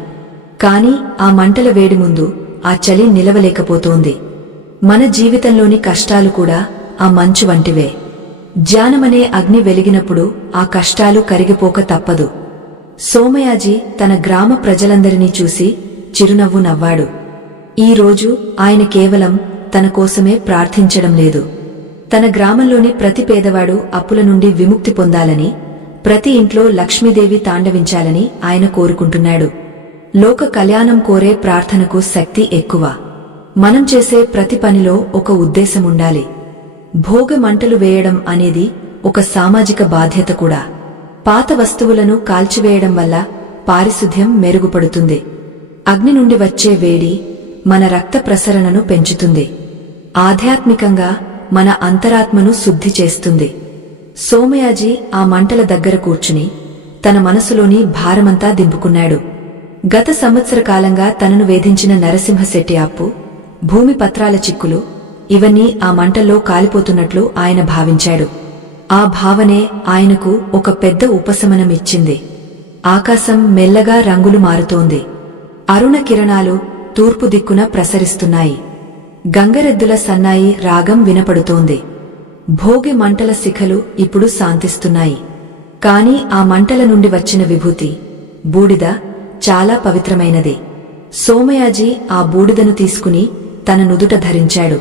కాని ఆ మంటల వేడి ముందు ఆ చలి నిలవలేకపోతోంది. మన జీవితంలోని కష్టాలు కూడా ఆ మంచు వంటివే. జ్ఞానమనే అగ్ని వెలిగినప్పుడు ఆ కష్టాలు కరిగిపోక తప్పదు. సోమయాజీ తన గ్రామ ప్రజలందరినీ చూసి చిరునవ్వు నవ్వాడు. ఈ రోజు ఆయన కేవలం తన కోసమే ప్రార్థించడం లేదు. తన గ్రామంలోని ప్రతి పేదవాడు అప్పుల నుండి విముక్తి పొందాలని, ప్రతి ఇంట్లో లక్ష్మీదేవి తాండవించాలని ఆయన కోరుకుంటున్నాడు. లోక కళ్యాణం కోరే ప్రార్థనకు శక్తి ఎక్కువ. మనం చేసే ప్రతి పనిలో ఒక ఉద్దేశముండాలి. భోగ మంటలు వేయడం అనేది ఒక సామాజిక బాధ్యత కూడా. పాత వస్తువులను కాల్చివేయడం వల్ల పారిశుధ్యం మెరుగుపడుతుంది. అగ్ని నుండి వచ్చే వేడి మన రక్త ప్రసరణను పెంచుతుంది. ఆధ్యాత్మికంగా మన అంతరాత్మను శుద్ధి చేస్తుంది. సోమయాజీ ఆ మంటల దగ్గర కూర్చుని తన మనసులోని భారమంతా దింపుకున్నాడు. గత సంవత్సర కాలంగా తనను వేధించిన నరసింహశెట్టి అప్పు, భూమి పత్రాల చిక్కులు ఇవన్నీ ఆ మంటల్లో కాలిపోతున్నట్లు ఆయన భావించాడు. ఆ భావనే ఆయనకు ఒక పెద్ద ఉపశమనమిచ్చింది. ఆకాశం మెల్లగా రంగులు మారుతోంది. అరుణ కిరణాలు తూర్పు దిక్కున ప్రసరిస్తున్నాయి. గంగరెద్దుల సన్నాయి రాగం వినపడుతోంది. భోగి మంటల శిఖలు ఇప్పుడు శాంతిస్తున్నాయి. కాని ఆ మంటల నుండి వచ్చిన విభూతి, బూడిద చాలా పవిత్రమైనది. సోమయాజీ ఆ బూడిదను తీసుకుని తన నుదుట ధరించాడు.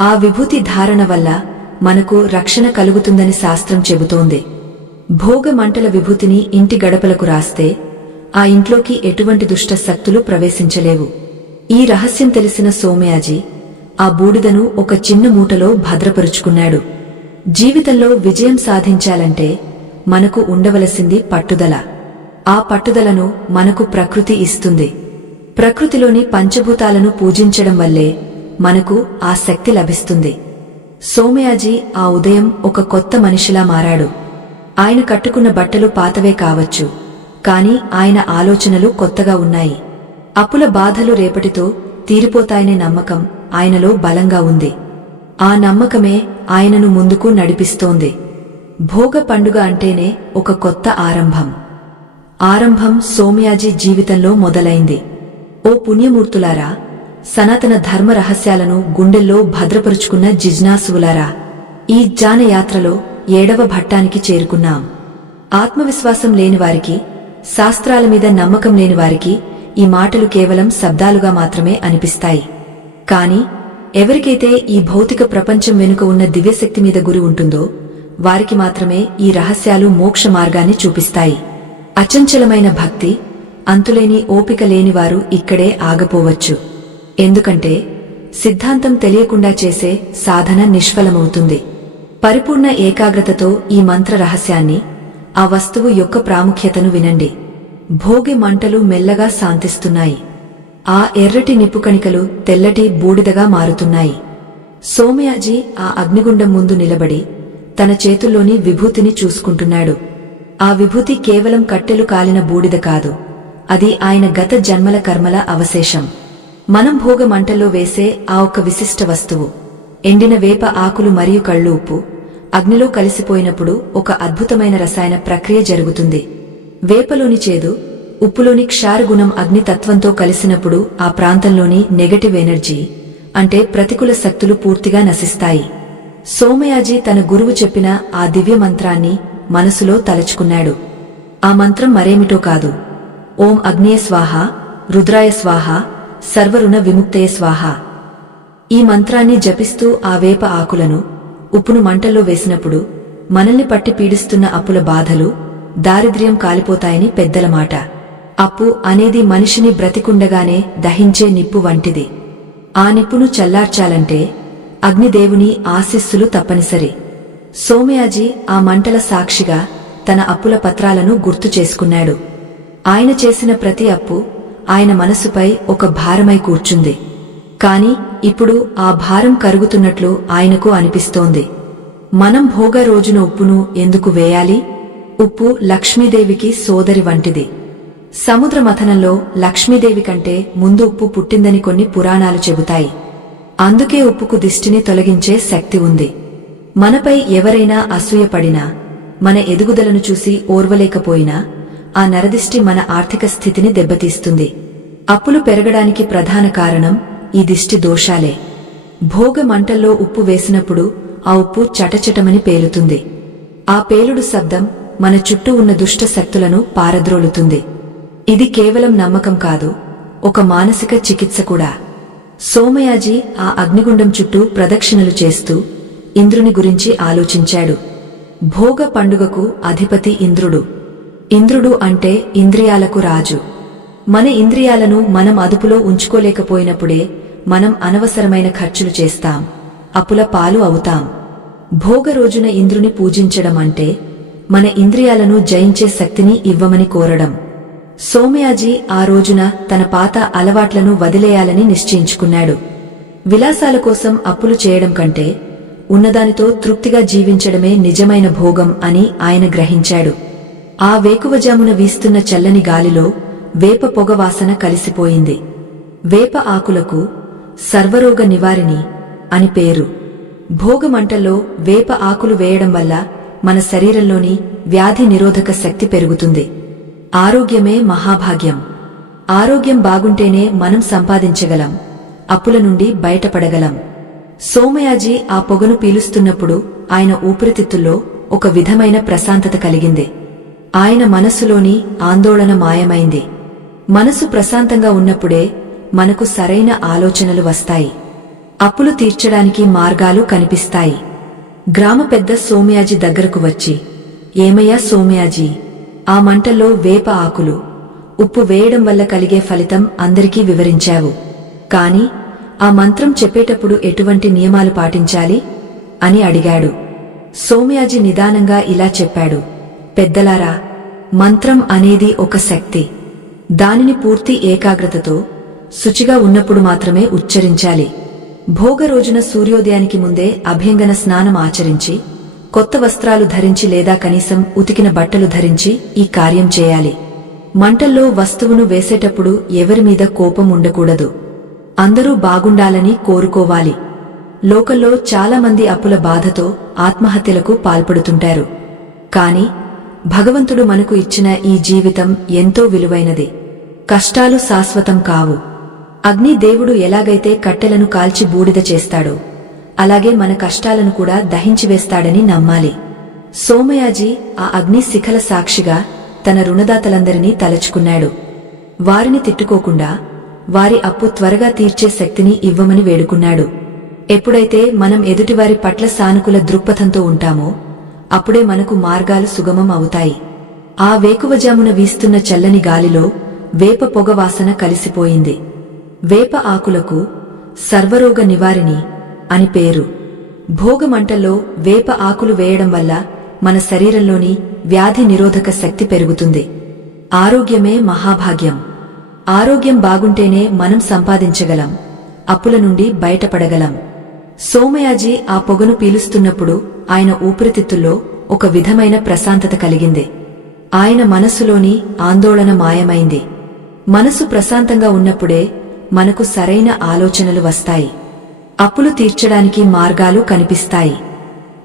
ఆ విభూతి ధారణ వల్ల మనకు రక్షణ కలుగుతుందని శాస్త్రం చెబుతోంది. భోగ మంటల విభూతిని ఇంటి గడపలకు రాస్తే ఆ ఇంట్లోకి ఎటువంటి దుష్ట శక్తులు ప్రవేశించలేవు. ఈ రహస్యం తెలిసిన సోమయాజీ ఆ బూడిదను ఒక చిన్న మూటలో భద్రపరుచుకున్నాడు. జీవితంలో విజయం సాధించాలంటే మనకు ఉండవలసింది పట్టుదల. ఆ పట్టుదలను మనకు ప్రకృతి ఇస్తుంది. ప్రకృతిలోని పంచభూతాలను పూజించడం వల్లే మనకు ఆ శక్తి లభిస్తుంది. సోమయాజీ ఆ ఉదయం ఒక కొత్త మనిషిలా మారాడు. ఆయన కట్టుకున్న బట్టలు పాతవే కావచ్చు, కాని ఆయన ఆలోచనలు కొత్తగా ఉన్నాయి. అప్పుల బాధలు రేపటితో తీరిపోతాయనే నమ్మకం ఆయనలో బలంగా ఉంది. ఆ నమ్మకమే ఆయనను ముందుకు నడిపిస్తోంది. భోగ పండుగ అంటేనే ఒక కొత్త ఆరంభం సోమయాజీ జీవితంలో మొదలైంది. ఓ పుణ్యమూర్తులారా, సనాతన ధర్మ రహస్యాలను గుండెల్లో భద్రపరుచుకున్న జిజ్ఞాసువులారా, ఈ జ్ఞానయాత్రలో 7వ ఘట్టానికి చేరుకున్నాం. ఆత్మవిశ్వాసం లేనివారికి, శాస్త్రాల మీద నమ్మకం లేనివారికి ఈ మాటలు కేవలం శబ్దాలుగా మాత్రమే అనిపిస్తాయి. కాని ఎవరికైతే ఈ భౌతిక ప్రపంచం వెనుక ఉన్న దివ్యశక్తి మీద గురి ఉంటుందో వారికి మాత్రమే ఈ రహస్యాలు మోక్ష మార్గాన్ని చూపిస్తాయి. అచంచలమైన భక్తి, అంతులేని ఓపిక లేనివారు ఇక్కడే ఆగపోవచ్చు. ఎందుకంటే సిద్ధాంతం తెలియకుండా చేసే సాధన నిష్ఫలమవుతుంది. పరిపూర్ణ ఏకాగ్రతతో ఈ మంత్ర రహస్యాన్ని, ఆ వస్తువు యొక్క ప్రాముఖ్యతను వినండి. భోగి మంటలు మెల్లగా శాంతిస్తున్నాయి. ఆ ఎర్రటి నిప్పుకణికలు తెల్లటి బూడిదగా మారుతున్నాయి. సోమయాజీ ఆ అగ్నిగుండం ముందు నిలబడి తన చేతుల్లోని విభూతిని చూసుకుంటున్నాడు. ఆ విభూతి కేవలం కట్టెలు కాలిన బూడిద కాదు, అది ఆయన గత జన్మల కర్మల అవశేషం. మనం భోగ మంటల్లో వేసే ఆ ఒక్క విశిష్ట వస్తువు, ఎండిన వేప ఆకులు మరియు కళ్ళు ఉప్పు అగ్నిలో కలిసిపోయినప్పుడు ఒక అద్భుతమైన రసాయన ప్రక్రియ జరుగుతుంది. వేపలోని చేదు, ఉప్పులోని క్షారగుణం అగ్నితత్వంతో కలిసినప్పుడు ఆ ప్రాంతంలోని నెగటివ్ ఎనర్జీ, అంటే ప్రతికూల శక్తులు పూర్తిగా నశిస్తాయి. సోమయాజీ తన గురువు చెప్పిన ఆ దివ్య మంత్రాన్ని మనసులో తలచుకున్నాడు. ఆ మంత్రం మరేమిటో కాదు, ఓం అగ్నేయ స్వాహ, రుద్రాయ స్వాహ, సర్వరుణ విముక్తయ స్వాహ. ఈ మంత్రాన్ని జపిస్తూ ఆ వేప ఆకులను, ఉప్పును మంటల్లో వేసినప్పుడు మనల్ని పట్టి పీడిస్తున్న అప్పుల బాధలు, దారిద్ర్యం కాలిపోతాయని పెద్దల మాట. అప్పు అనేది మనిషిని బ్రతికుండగానే దహించే నిప్పు వంటిది. ఆ నిప్పును చల్లార్చాలంటే అగ్నిదేవుని ఆశీస్సులు తప్పనిసరి. సోమయాజీ ఆ మంటల సాక్షిగా తన అప్పుల పత్రాలను గుర్తు చేసుకున్నాడు. ఆయన చేసిన ప్రతి అప్పు ఆయన మనసుపై ఒక భారమై కూర్చుంది. కాని ఇప్పుడు ఆ భారం కరుగుతున్నట్లు ఆయనకు అనిపిస్తోంది. మనం భోగ రోజున ఉప్పును ఎందుకు వేయాలి? ఉప్పు లక్ష్మీదేవికి సోదరి వంటిది. సముద్ర మథనంలో లక్ష్మీదేవి కంటే ముందు ఉప్పు పుట్టిందని కొన్ని పురాణాలు చెబుతాయి. అందుకే ఉప్పుకు దిష్టిని తొలగించే శక్తి ఉంది. మనపై ఎవరైనా అసూయపడినా, మన ఎదుగుదలను చూసి ఓర్వలేకపోయినా ఆ నరదిష్టి మన ఆర్థిక స్థితిని దెబ్బతీస్తుంది. అప్పులు పెరగడానికి ప్రధాన కారణం ఈ దిష్టి దోషాలే. భోగ మంటల్లో ఉప్పు వేసినప్పుడు ఆ ఉప్పు చటచటమని పేలుతుంది. ఆ పేలుడు శబ్దం మన చుట్టూ ఉన్న దుష్ట శక్తులను పారద్రోలుతుంది. ఇది కేవలం నమ్మకం కాదు, ఒక మానసిక చికిత్స కూడా. సోమయాజీ ఆ అగ్నిగుండం చుట్టూ ప్రదక్షిణలు చేస్తూ ఇంద్రుని గురించి ఆలోచించాడు. భోగ పండుగకు అధిపతి ఇంద్రుడు. ఇంద్రుడు అంటే ఇంద్రియాలకు రాజు. మన ఇంద్రియాలను మనం అదుపులో ఉంచుకోలేకపోయినప్పుడే మనం అనవసరమైన ఖర్చులు చేస్తాం, అప్పుల పాలు అవుతాం. భోగ రోజున ఇంద్రుని పూజించడం అంటే మన ఇంద్రియాలను జయించే శక్తిని ఇవ్వమని కోరడం. సోమయాజీ ఆ రోజున తన పాత అలవాట్లను వదిలేయాలని నిశ్చయించుకున్నాడు. విలాసాల కోసం అప్పులు చేయడం కంటే ఉన్నదానితో తృప్తిగా జీవించడమే నిజమైన భోగం అని ఆయన గ్రహించాడు. ఆ వేకువజామున వీస్తున్న చల్లని గాలిలో వేప పొగ వాసన కలిసిపోయింది. వేప ఆకులకు సర్వరోగ నివారిణి అని పేరు. భోగమంటల్లో వేప ఆకులు వేయడం వల్ల మన శరీరంలోని వ్యాధి నిరోధక శక్తి పెరుగుతుంది. ఆరోగ్యమే మహాభాగ్యం. ఆరోగ్యం బాగుంటేనే మనం సంపాదించగలం, అప్పుల నుండి బయటపడగలం. సోమయాజీ ఆ పొగను పీలుస్తున్నప్పుడు ఆయన ఊపిరితిత్తుల్లో ఒక విధమైన ప్రశాంతత కలిగింది. ఆయన మనస్సులోని ఆందోళన మాయమైంది. మనసు ప్రశాంతంగా ఉన్నప్పుడే మనకు సరైన ఆలోచనలు వస్తాయి. అప్పులు తీర్చడానికి మార్గాలు కనిపిస్తాయి. గ్రామ పెద్ద సోమయాజీ దగ్గరకు వచ్చి, ఏమయ్యా సోమయాజీ, ఆ మంటల్లో వేప ఆకులు, ఉప్పు వేయడం వల్ల కలిగే ఫలితం అందరికీ వివరించావు. కాని ఆ మంత్రం చెప్పేటప్పుడు ఎటువంటి నియమాలు పాటించాలి అని అడిగాడు. సోమయాజీ నిదానంగా ఇలా చెప్పాడు, పెద్దలారా, మంత్రం అనేది ఒక శక్తి. దానిని పూర్తి ఏకాగ్రతతో శుచిగా ఉన్నప్పుడు మాత్రమే ఉచ్చరించాలి. భోగ రోజున సూర్యోదయానికి ముందే అభ్యంగన స్నానం ఆచరించి, కొత్త వస్త్రాలు ధరించి లేదా కనీసం ఉతికిన బట్టలు ధరించి ఈ కార్యం చేయాలి. మంటల్లో వస్తువును వేసేటప్పుడు ఎవరిమీద కోపం ఉండకూడదు. అందరూ బాగుండాలని కోరుకోవాలి. లోకంలో చాలామంది అప్పుల బాధతో ఆత్మహత్యలకు పాల్పడుతుంటారు. కాని భగవంతుడు మనకు ఇచ్చిన ఈ జీవితం ఎంతో విలువైనది. కష్టాలు శాశ్వతం కావు. అగ్ని దేవుడు ఎలాగైతే కట్టెలను కాల్చి బూడిద చేస్తాడో అలాగే మన కష్టాలను కూడా దహించివేస్తాడని నమ్మాలి. సోమయాజీ ఆ అగ్ని శిఖల సాక్షిగా తన రుణదాతలందరినీ తలచుకున్నాడు. వారిని తిట్టుకోకుండా వారి అప్పు త్వరగా తీర్చే శక్తిని ఇవ్వమని వేడుకున్నాడు. ఎప్పుడైతే మనం ఎదుటివారి పట్ల సానుకూల దృక్పథంతో ఉంటామో అప్పుడే మనకు మార్గాలు సుగమం అవుతాయి. ఆ వేకువజామున వీస్తున్న చల్లని గాలిలో వేప పొగ వాసన కలిసిపోయింది. వేప ఆకులకు సర్వరోగ నివారిణి అని పేరు. భోగమంటల్లో వేప ఆకులు వేయడం వల్ల మన శరీరంలోని వ్యాధి నిరోధక శక్తి పెరుగుతుంది. ఆరోగ్యమే మహాభాగ్యం. ఆరోగ్యం బాగుంటేనే మనం సంపాదించగలం, అప్పుల నుండి బయటపడగలం. సోమయాజీ ఆ పొగను పీలుస్తున్నప్పుడు ఆయన ఊపిరితిత్తుల్లో ఒక విధమైన ప్రశాంతత కలిగింది. ఆయన మనస్సులోని ఆందోళన మాయమైంది. మనసు ప్రశాంతంగా ఉన్నప్పుడే మనకు సరైన ఆలోచనలు వస్తాయి. అప్పులు తీర్చడానికి మార్గాలు కనిపిస్తాయి.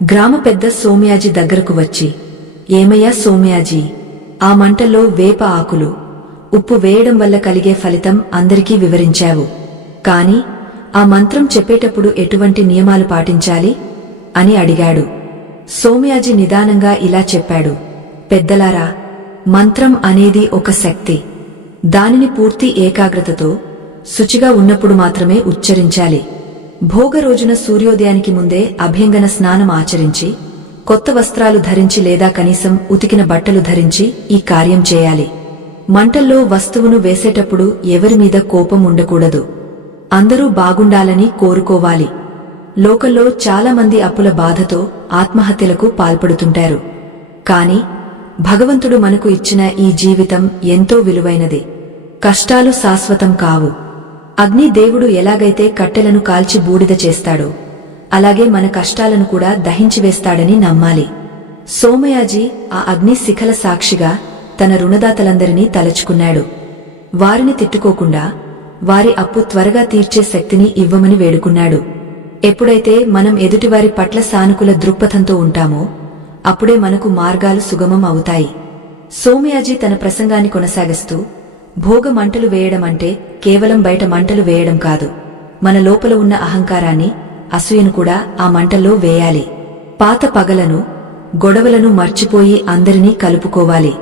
గ్రామ పెద్ద సోమయాజీ దగ్గరకు వచ్చి, ఏమయ్యా సోమయాజీ, ఆ మంటల్లో వేప ఆకులు, ఉప్పు వేయడం వల్ల కలిగే ఫలితం అందరికీ వివరించావు. కాని ఆ మంత్రం చెప్పేటప్పుడు ఎటువంటి నియమాలు పాటించాలి అని అడిగాడు. సోమయాజీ నిదానంగా ఇలా చెప్పాడు, పెద్దలారా, మంత్రం అనేది ఒక శక్తి. దానిని పూర్తి ఏకాగ్రతతో శుచిగా ఉన్నప్పుడు మాత్రమే ఉచ్చరించాలి. భోగ రోజున సూర్యోదయానికి ముందే అభ్యంగన స్నానం ఆచరించి, కొత్త వస్త్రాలు ధరించి లేదా కనీసం ఉతికిన బట్టలు ధరించి ఈ కార్యం చేయాలి. మంటల్లో వస్తువును వేసేటప్పుడు ఎవరిమీద కోపం ఉండకూడదు. అందరూ బాగుండాలని కోరుకోవాలి. లోకంలో చాలామంది అప్పుల బాధతో ఆత్మహత్యలకు పాల్పడుతుంటారు. కాని భగవంతుడు మనకు ఇచ్చిన ఈ జీవితం ఎంతో విలువైనది. కష్టాలు శాశ్వతం కావు. అగ్ని దేవుడు ఎలాగైతే కట్టెలను కాల్చి బూడిద చేస్తాడో అలాగే మన కష్టాలను కూడా దహించివేస్తాడని నమ్మాలి. సోమయాజీ ఆ అగ్ని శిఖల సాక్షిగా తన రుణదాతలందరినీ తలచుకున్నాడు. వారిని తిట్టుకోకుండా వారి అప్పు త్వరగా తీర్చే శక్తిని ఇవ్వమని వేడుకున్నాడు. ఎప్పుడైతే మనం ఎదుటివారి పట్ల సానుకూల దృక్పథంతో ఉంటామో అప్పుడే మనకు మార్గాలు సుగమం అవుతాయి. సోమయాజీ తన ప్రసంగాన్ని కొనసాగిస్తూ, భోగ మంటలు వేయడం అంటే కేవలం బయట మంటలు వేయడం కాదు, మన లోపల ఉన్న అహంకారాన్ని, అసూయను కూడా ఆ మంటల్లో వేయాలి. పాత పగలను, గొడవలను మర్చిపోయి అందరినీ కలుపుకోవాలి.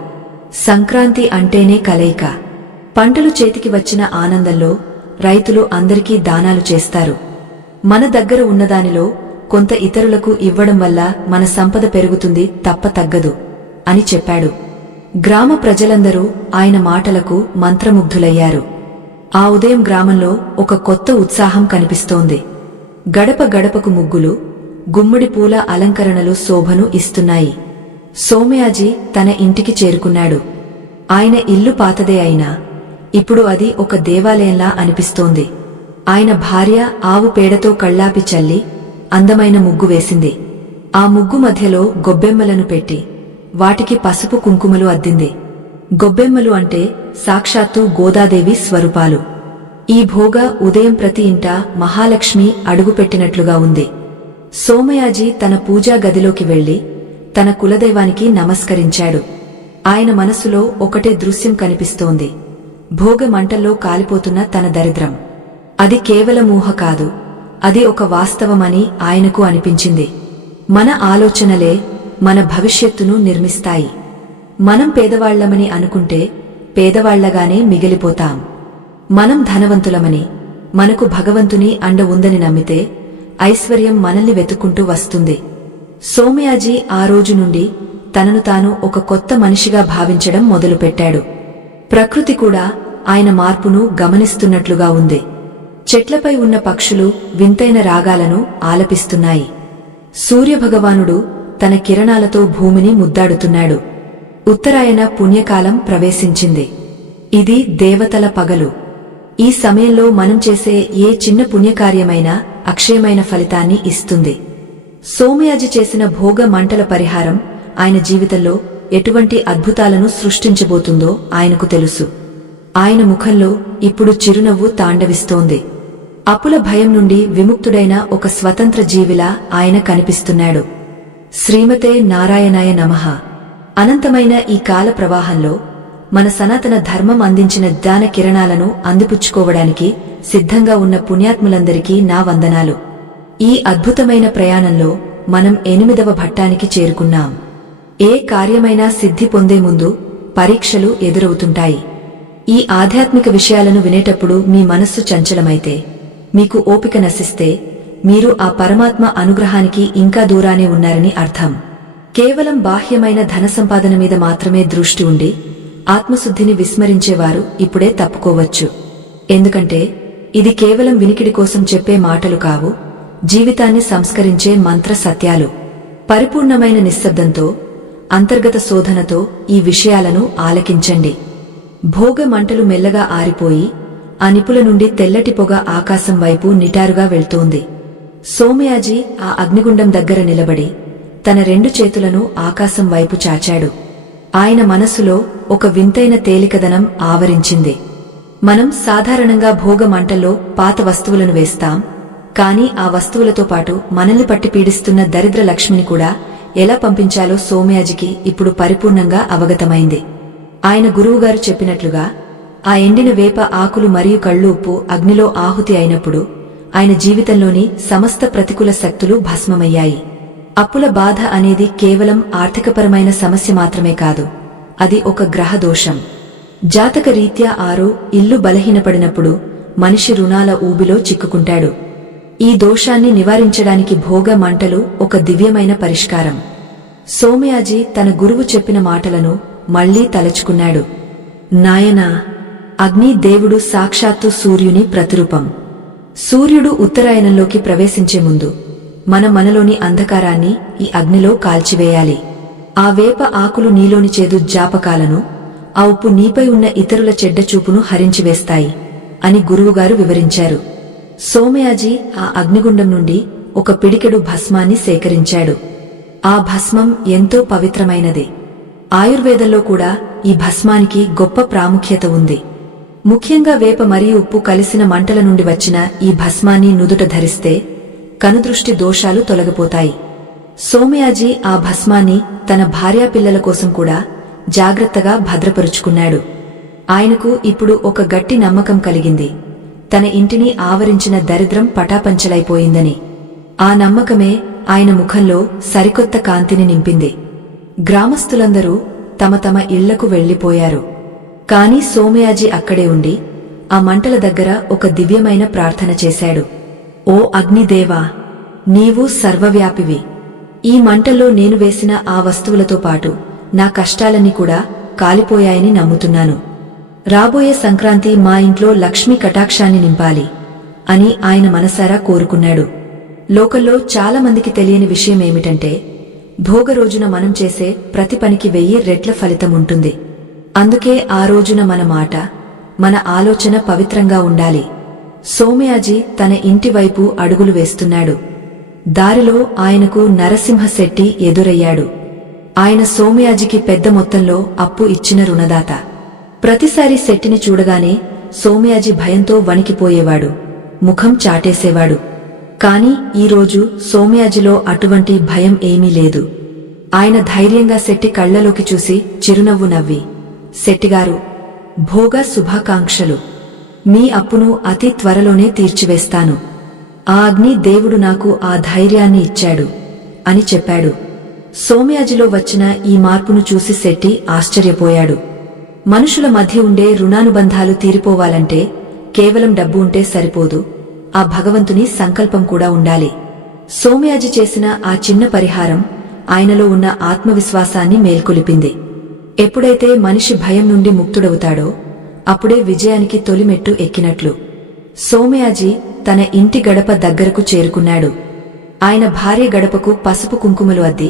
సంక్రాంతి అంటేనే కలయిక. పంటలు చేతికి వచ్చిన ఆనందంలో రైతులు అందరికీ దానాలు చేస్తారు. మన దగ్గర ఉన్నదానిలో కొంత ఇతరులకు ఇవ్వడం వల్ల మన సంపద పెరుగుతుంది తప్ప తగ్గదు అని చెప్పాడు. గ్రామ ప్రజలందరూ ఆయన మాటలకు మంత్రముగ్ధులయ్యారు. ఆ ఉదయం గ్రామంలో ఒక కొత్త ఉత్సాహం కనిపిస్తోంది. గడప గడపకు ముగ్గులు, గుమ్మడి పూల అలంకరణలు శోభను ఇస్తున్నాయి. సోమయాజీ తన ఇంటికి చేరుకున్నాడు. ఆయన ఇల్లు పాతదే అయినా ఇప్పుడు అది ఒక దేవాలయంలా అనిపిస్తోంది. ఆయన భార్య ఆవు పేడతో కళ్ళాపి చల్లి అందమైన ముగ్గు వేసింది. ఆ ముగ్గు మధ్యలో గొబ్బెమ్మలను పెట్టి వాటికి పసుపు కుంకుమలు అద్దింది. గొబ్బెమ్మలు అంటే సాక్షాత్తు గోదాదేవి స్వరూపాలు. ఈ భోగ ఉదయం ప్రతి ఇంటా మహాలక్ష్మి అడుగుపెట్టినట్లుగా ఉంది. సోమయాజీ తన పూజా గదిలోకి వెళ్లి తన కులదైవానికి నమస్కరించాడు. ఆయన మనసులో ఒకటే దృశ్యం కనిపిస్తోంది. భోగ మంటల్లో కాలిపోతున్న తన దరిద్రం. అది కేవలం ఊహ కాదు, అది ఒక వాస్తవమని ఆయనకు అనిపించింది. మన ఆలోచనలే మన భవిష్యత్తును నిర్మిస్తాయి. మనం పేదవాళ్లమని అనుకుంటే పేదవాళ్లగానే మిగిలిపోతాం. మనం ధనవంతులమని, మనకు భగవంతుని అండ ఉందని నమ్మితే ఐశ్వర్యం మనల్ని వెతుక్కుంటూ వస్తుంది. సోమయాజీ ఆ రోజు నుండి తనను తాను ఒక కొత్త మనిషిగా భావించడం మొదలుపెట్టాడు. ప్రకృతి కూడా ఆయన మార్పును గమనిస్తున్నట్లుగా ఉంది. చెట్లపై ఉన్న పక్షులు వింతైన రాగాలను ఆలపిస్తున్నాయి. సూర్యభగవానుడు తన కిరణాలతో భూమిని ముద్దాడుతున్నాడు. ఉత్తరాయణ పుణ్యకాలం ప్రవేశించింది. ఇది దేవతల పగలు. ఈ సమయంలో మనం చేసే ఏ చిన్న పుణ్యకార్యమైనా అక్షయమైన ఫలితాన్ని ఇస్తుంది. సోమయాజి చేసిన భోగ మంటల పరిహారం ఆయన జీవితంలో ఎటువంటి అద్భుతాలను సృష్టించబోతుందో ఆయనకు తెలుసు. ఆయన ముఖంలో ఇప్పుడు చిరునవ్వు తాండవిస్తోంది. అప్పుల భయం నుండి విముక్తుడైన ఒక స్వతంత్ర జీవిలా ఆయన కనిపిస్తున్నాడు. శ్రీమతే నారాయణాయ నమః. అనంతమైన ఈ కాల ప్రవాహంలో మన సనాతన ధర్మం అందించిన జ్ఞాన కిరణాలను అందిపుచ్చుకోవడానికి సిద్ధంగా ఉన్న పుణ్యాత్ములందరికీ నా వందనాలు. ఈ అద్భుతమైన ప్రయాణంలో మనం 8వ ఘట్టానికి చేరుకున్నాం. ఏ కార్యమైనా సిద్ధి పొందే ముందు పరీక్షలు ఎదురవుతుంటాయి. ఈ ఆధ్యాత్మిక విషయాలను వినేటప్పుడు మీ మనస్సు చంచలమైతే, మీకు ఓపిక నశిస్తే మీరు ఆ పరమాత్మ అనుగ్రహానికి ఇంకా దూరానే ఉన్నారని అర్థం. కేవలం బాహ్యమైన ధన సంపాదన మీద మాత్రమే దృష్టి ఉండి ఆత్మశుద్ధిని విస్మరించేవారు ఇప్పుడే తప్పుకోవచ్చు. ఎందుకంటే ఇది కేవలం వినికిడి కోసం చెప్పే మాటలు కావు, జీవితాన్ని సంస్కరించే మంత్ర సత్యాలు. పరిపూర్ణమైన నిశ్శబ్దంతో, అంతర్గత శోధనతో ఈ విషయాలను ఆలకించండి. భోగ మంటలు మెల్లగా ఆరిపోయి ఆ నిపుల నుండి తెల్లటి పొగ ఆకాశం వైపు నిటారుగా వెళ్తోంది. సోమయాజీ ఆ అగ్నిగుండం దగ్గర నిలబడి తన 2 చేతులను ఆకాశం వైపు చాచాడు. ఆయన మనసులో ఒక వింతైన తేలికదనం ఆవరించింది. మనం సాధారణంగా భోగ మంటల్లో పాత వస్తువులను వేస్తాం, కాని ఆ వస్తువులతో పాటు మనల్ని పట్టి పీడిస్తున్న దరిద్ర లక్ష్మిని కూడా ఎలా పంపించాలో సోమయాజికి ఇప్పుడు పరిపూర్ణంగా అవగతమైంది. ఆయన గురువుగారు చెప్పినట్లుగా ఆ ఎండిన వేప ఆకులు మరియు కళ్ళు ఉప్పు అగ్నిలో ఆహుతి అయినప్పుడు ఆయన జీవితంలోని సమస్త ప్రతికూల శక్తులు భస్మమయ్యాయి. అప్పుల బాధ అనేది కేవలం ఆర్థికపరమైన సమస్య మాత్రమే కాదు, అది ఒక గ్రహ దోషం. జాతక రీత్యా ఇల్లు బలహీనపడినప్పుడు మనిషి రుణాల ఊబిలో చిక్కుకుంటాడు. ఈ దోషాన్ని నివారించడానికి భోగ మంటలు ఒక దివ్యమైన పరిష్కారం. సోమయాజీ తన గురువు చెప్పిన మాటలను మళ్లీ తలచుకున్నాడు. నాయనా, అగ్ని దేవుడు సాక్షాత్తు సూర్యుని ప్రతిరూపం. సూర్యుడు ఉత్తరాయణంలోకి ప్రవేశించే ముందు మనలోని అంధకారాన్ని ఈ అగ్నిలో కాల్చివేయాలి. ఆ వేప ఆకులు నీలోని చేదు జ్ఞాపకాలను, ఆ ఉప్పు నీపై ఉన్న ఇతరుల చెడ్డ చూపును హరించివేస్తాయి అని గురువుగారు వివరించారు. సోమయాజీ ఆ అగ్నిగుండం నుండి ఒక పిడికెడు భస్మాన్ని సేకరించాడు. ఆ భస్మం ఎంతో పవిత్రమైనది. ఆయుర్వేదంలో కూడా ఈ భస్మానికి గొప్ప ప్రాముఖ్యత ఉంది. ముఖ్యంగా వేప మరియు ఉప్పు కలిసిన మంటల నుండి వచ్చిన ఈ భస్మాన్ని నుదుట ధరిస్తే కనుదృష్టి దోషాలు తొలగిపోతాయి. సోమయాజీ ఆ భస్మాన్ని తన భార్యాపిల్లల కోసం కూడా జాగ్రత్తగా భద్రపరుచుకున్నాడు. ఆయనకు ఇప్పుడు ఒక గట్టి నమ్మకం కలిగింది, తన ఇంటిని ఆవరించిన దరిద్రం పటాపంచలైపోయిందని. ఆ నమ్మకమే ఆయన ముఖంలో సరికొత్త కాంతిని నింపింది. గ్రామస్తులందరూ తమ తమ ఇళ్లకు వెళ్లిపోయారు. కాని సోమయాజీ అక్కడే ఉండి ఆ మంటల దగ్గర ఒక దివ్యమైన ప్రార్థన చేశాడు. ఓ అగ్నిదేవా, నీవు సర్వవ్యాపివి. ఈ మంటల్లో నేను వేసిన ఆ వస్తువులతో పాటు నా కష్టాలన్నీ కూడా కాలిపోయాయని నమ్ముతున్నాను. రాబోయే సంక్రాంతి మా ఇంట్లో లక్ష్మీ కటాక్షాన్ని నింపాలి అని ఆయన మనసారా కోరుకున్నాడు. లోకల్లో చాలా మందికి తెలియని విషయమేమిటంటే, భోగ రోజున మనం చేసే ప్రతి పనికి 1000 రెట్ల ఫలితం ఉంటుంది. అందుకే ఆ రోజున మన మాట, మన ఆలోచన పవిత్రంగా ఉండాలి. సోమయాజీ తన ఇంటి వైపు అడుగులు వేస్తున్నాడు. దారిలో ఆయనకు నరసింహశెట్టి ఎదురయ్యాడు. ఆయన సోమయాజికి పెద్ద మొత్తంలో అప్పు ఇచ్చిన రుణదాత. ప్రతిసారి శెట్టిని చూడగానే సోమయాజి భయంతో వణికిపోయేవాడు, ముఖం చాటేసేవాడు. కాని ఈరోజు సోమయాజిలో అటువంటి భయం ఏమీ లేదు. ఆయన ధైర్యంగా శెట్టి కళ్లలోకి చూసి చిరునవ్వు నవ్వి, శెట్టిగారు, భోగ శుభాకాంక్షలు. మీ అప్పును అతి త్వరలోనే తీర్చివేస్తాను. ఆ అగ్ని దేవుడు నాకు ఆ ధైర్యాన్ని ఇచ్చాడు అని చెప్పాడు. సోమయాజిలో వచ్చిన ఈ మార్పును చూసి శెట్టి ఆశ్చర్యపోయాడు. మనుషుల మధ్య ఉండే రుణానుబంధాలు తీరిపోవాలంటే కేవలం డబ్బు ఉంటే సరిపోదు, ఆ భగవంతుని సంకల్పం కూడా ఉండాలి. సోమయాజి చేసిన ఆ చిన్న పరిహారం ఆయనలో ఉన్న ఆత్మవిశ్వాసాన్ని మేల్కొలిపింది. ఎప్పుడైతే మనిషి భయం నుండి ముక్తుడవుతాడో అప్పుడే విజయానికి తొలిమెట్టు ఎక్కినట్లు. సోమయాజి తన ఇంటి గడప దగ్గరకు చేరుకున్నాడు. ఆయన భార్య గడపకు పసుపు కుంకుమలు అద్ది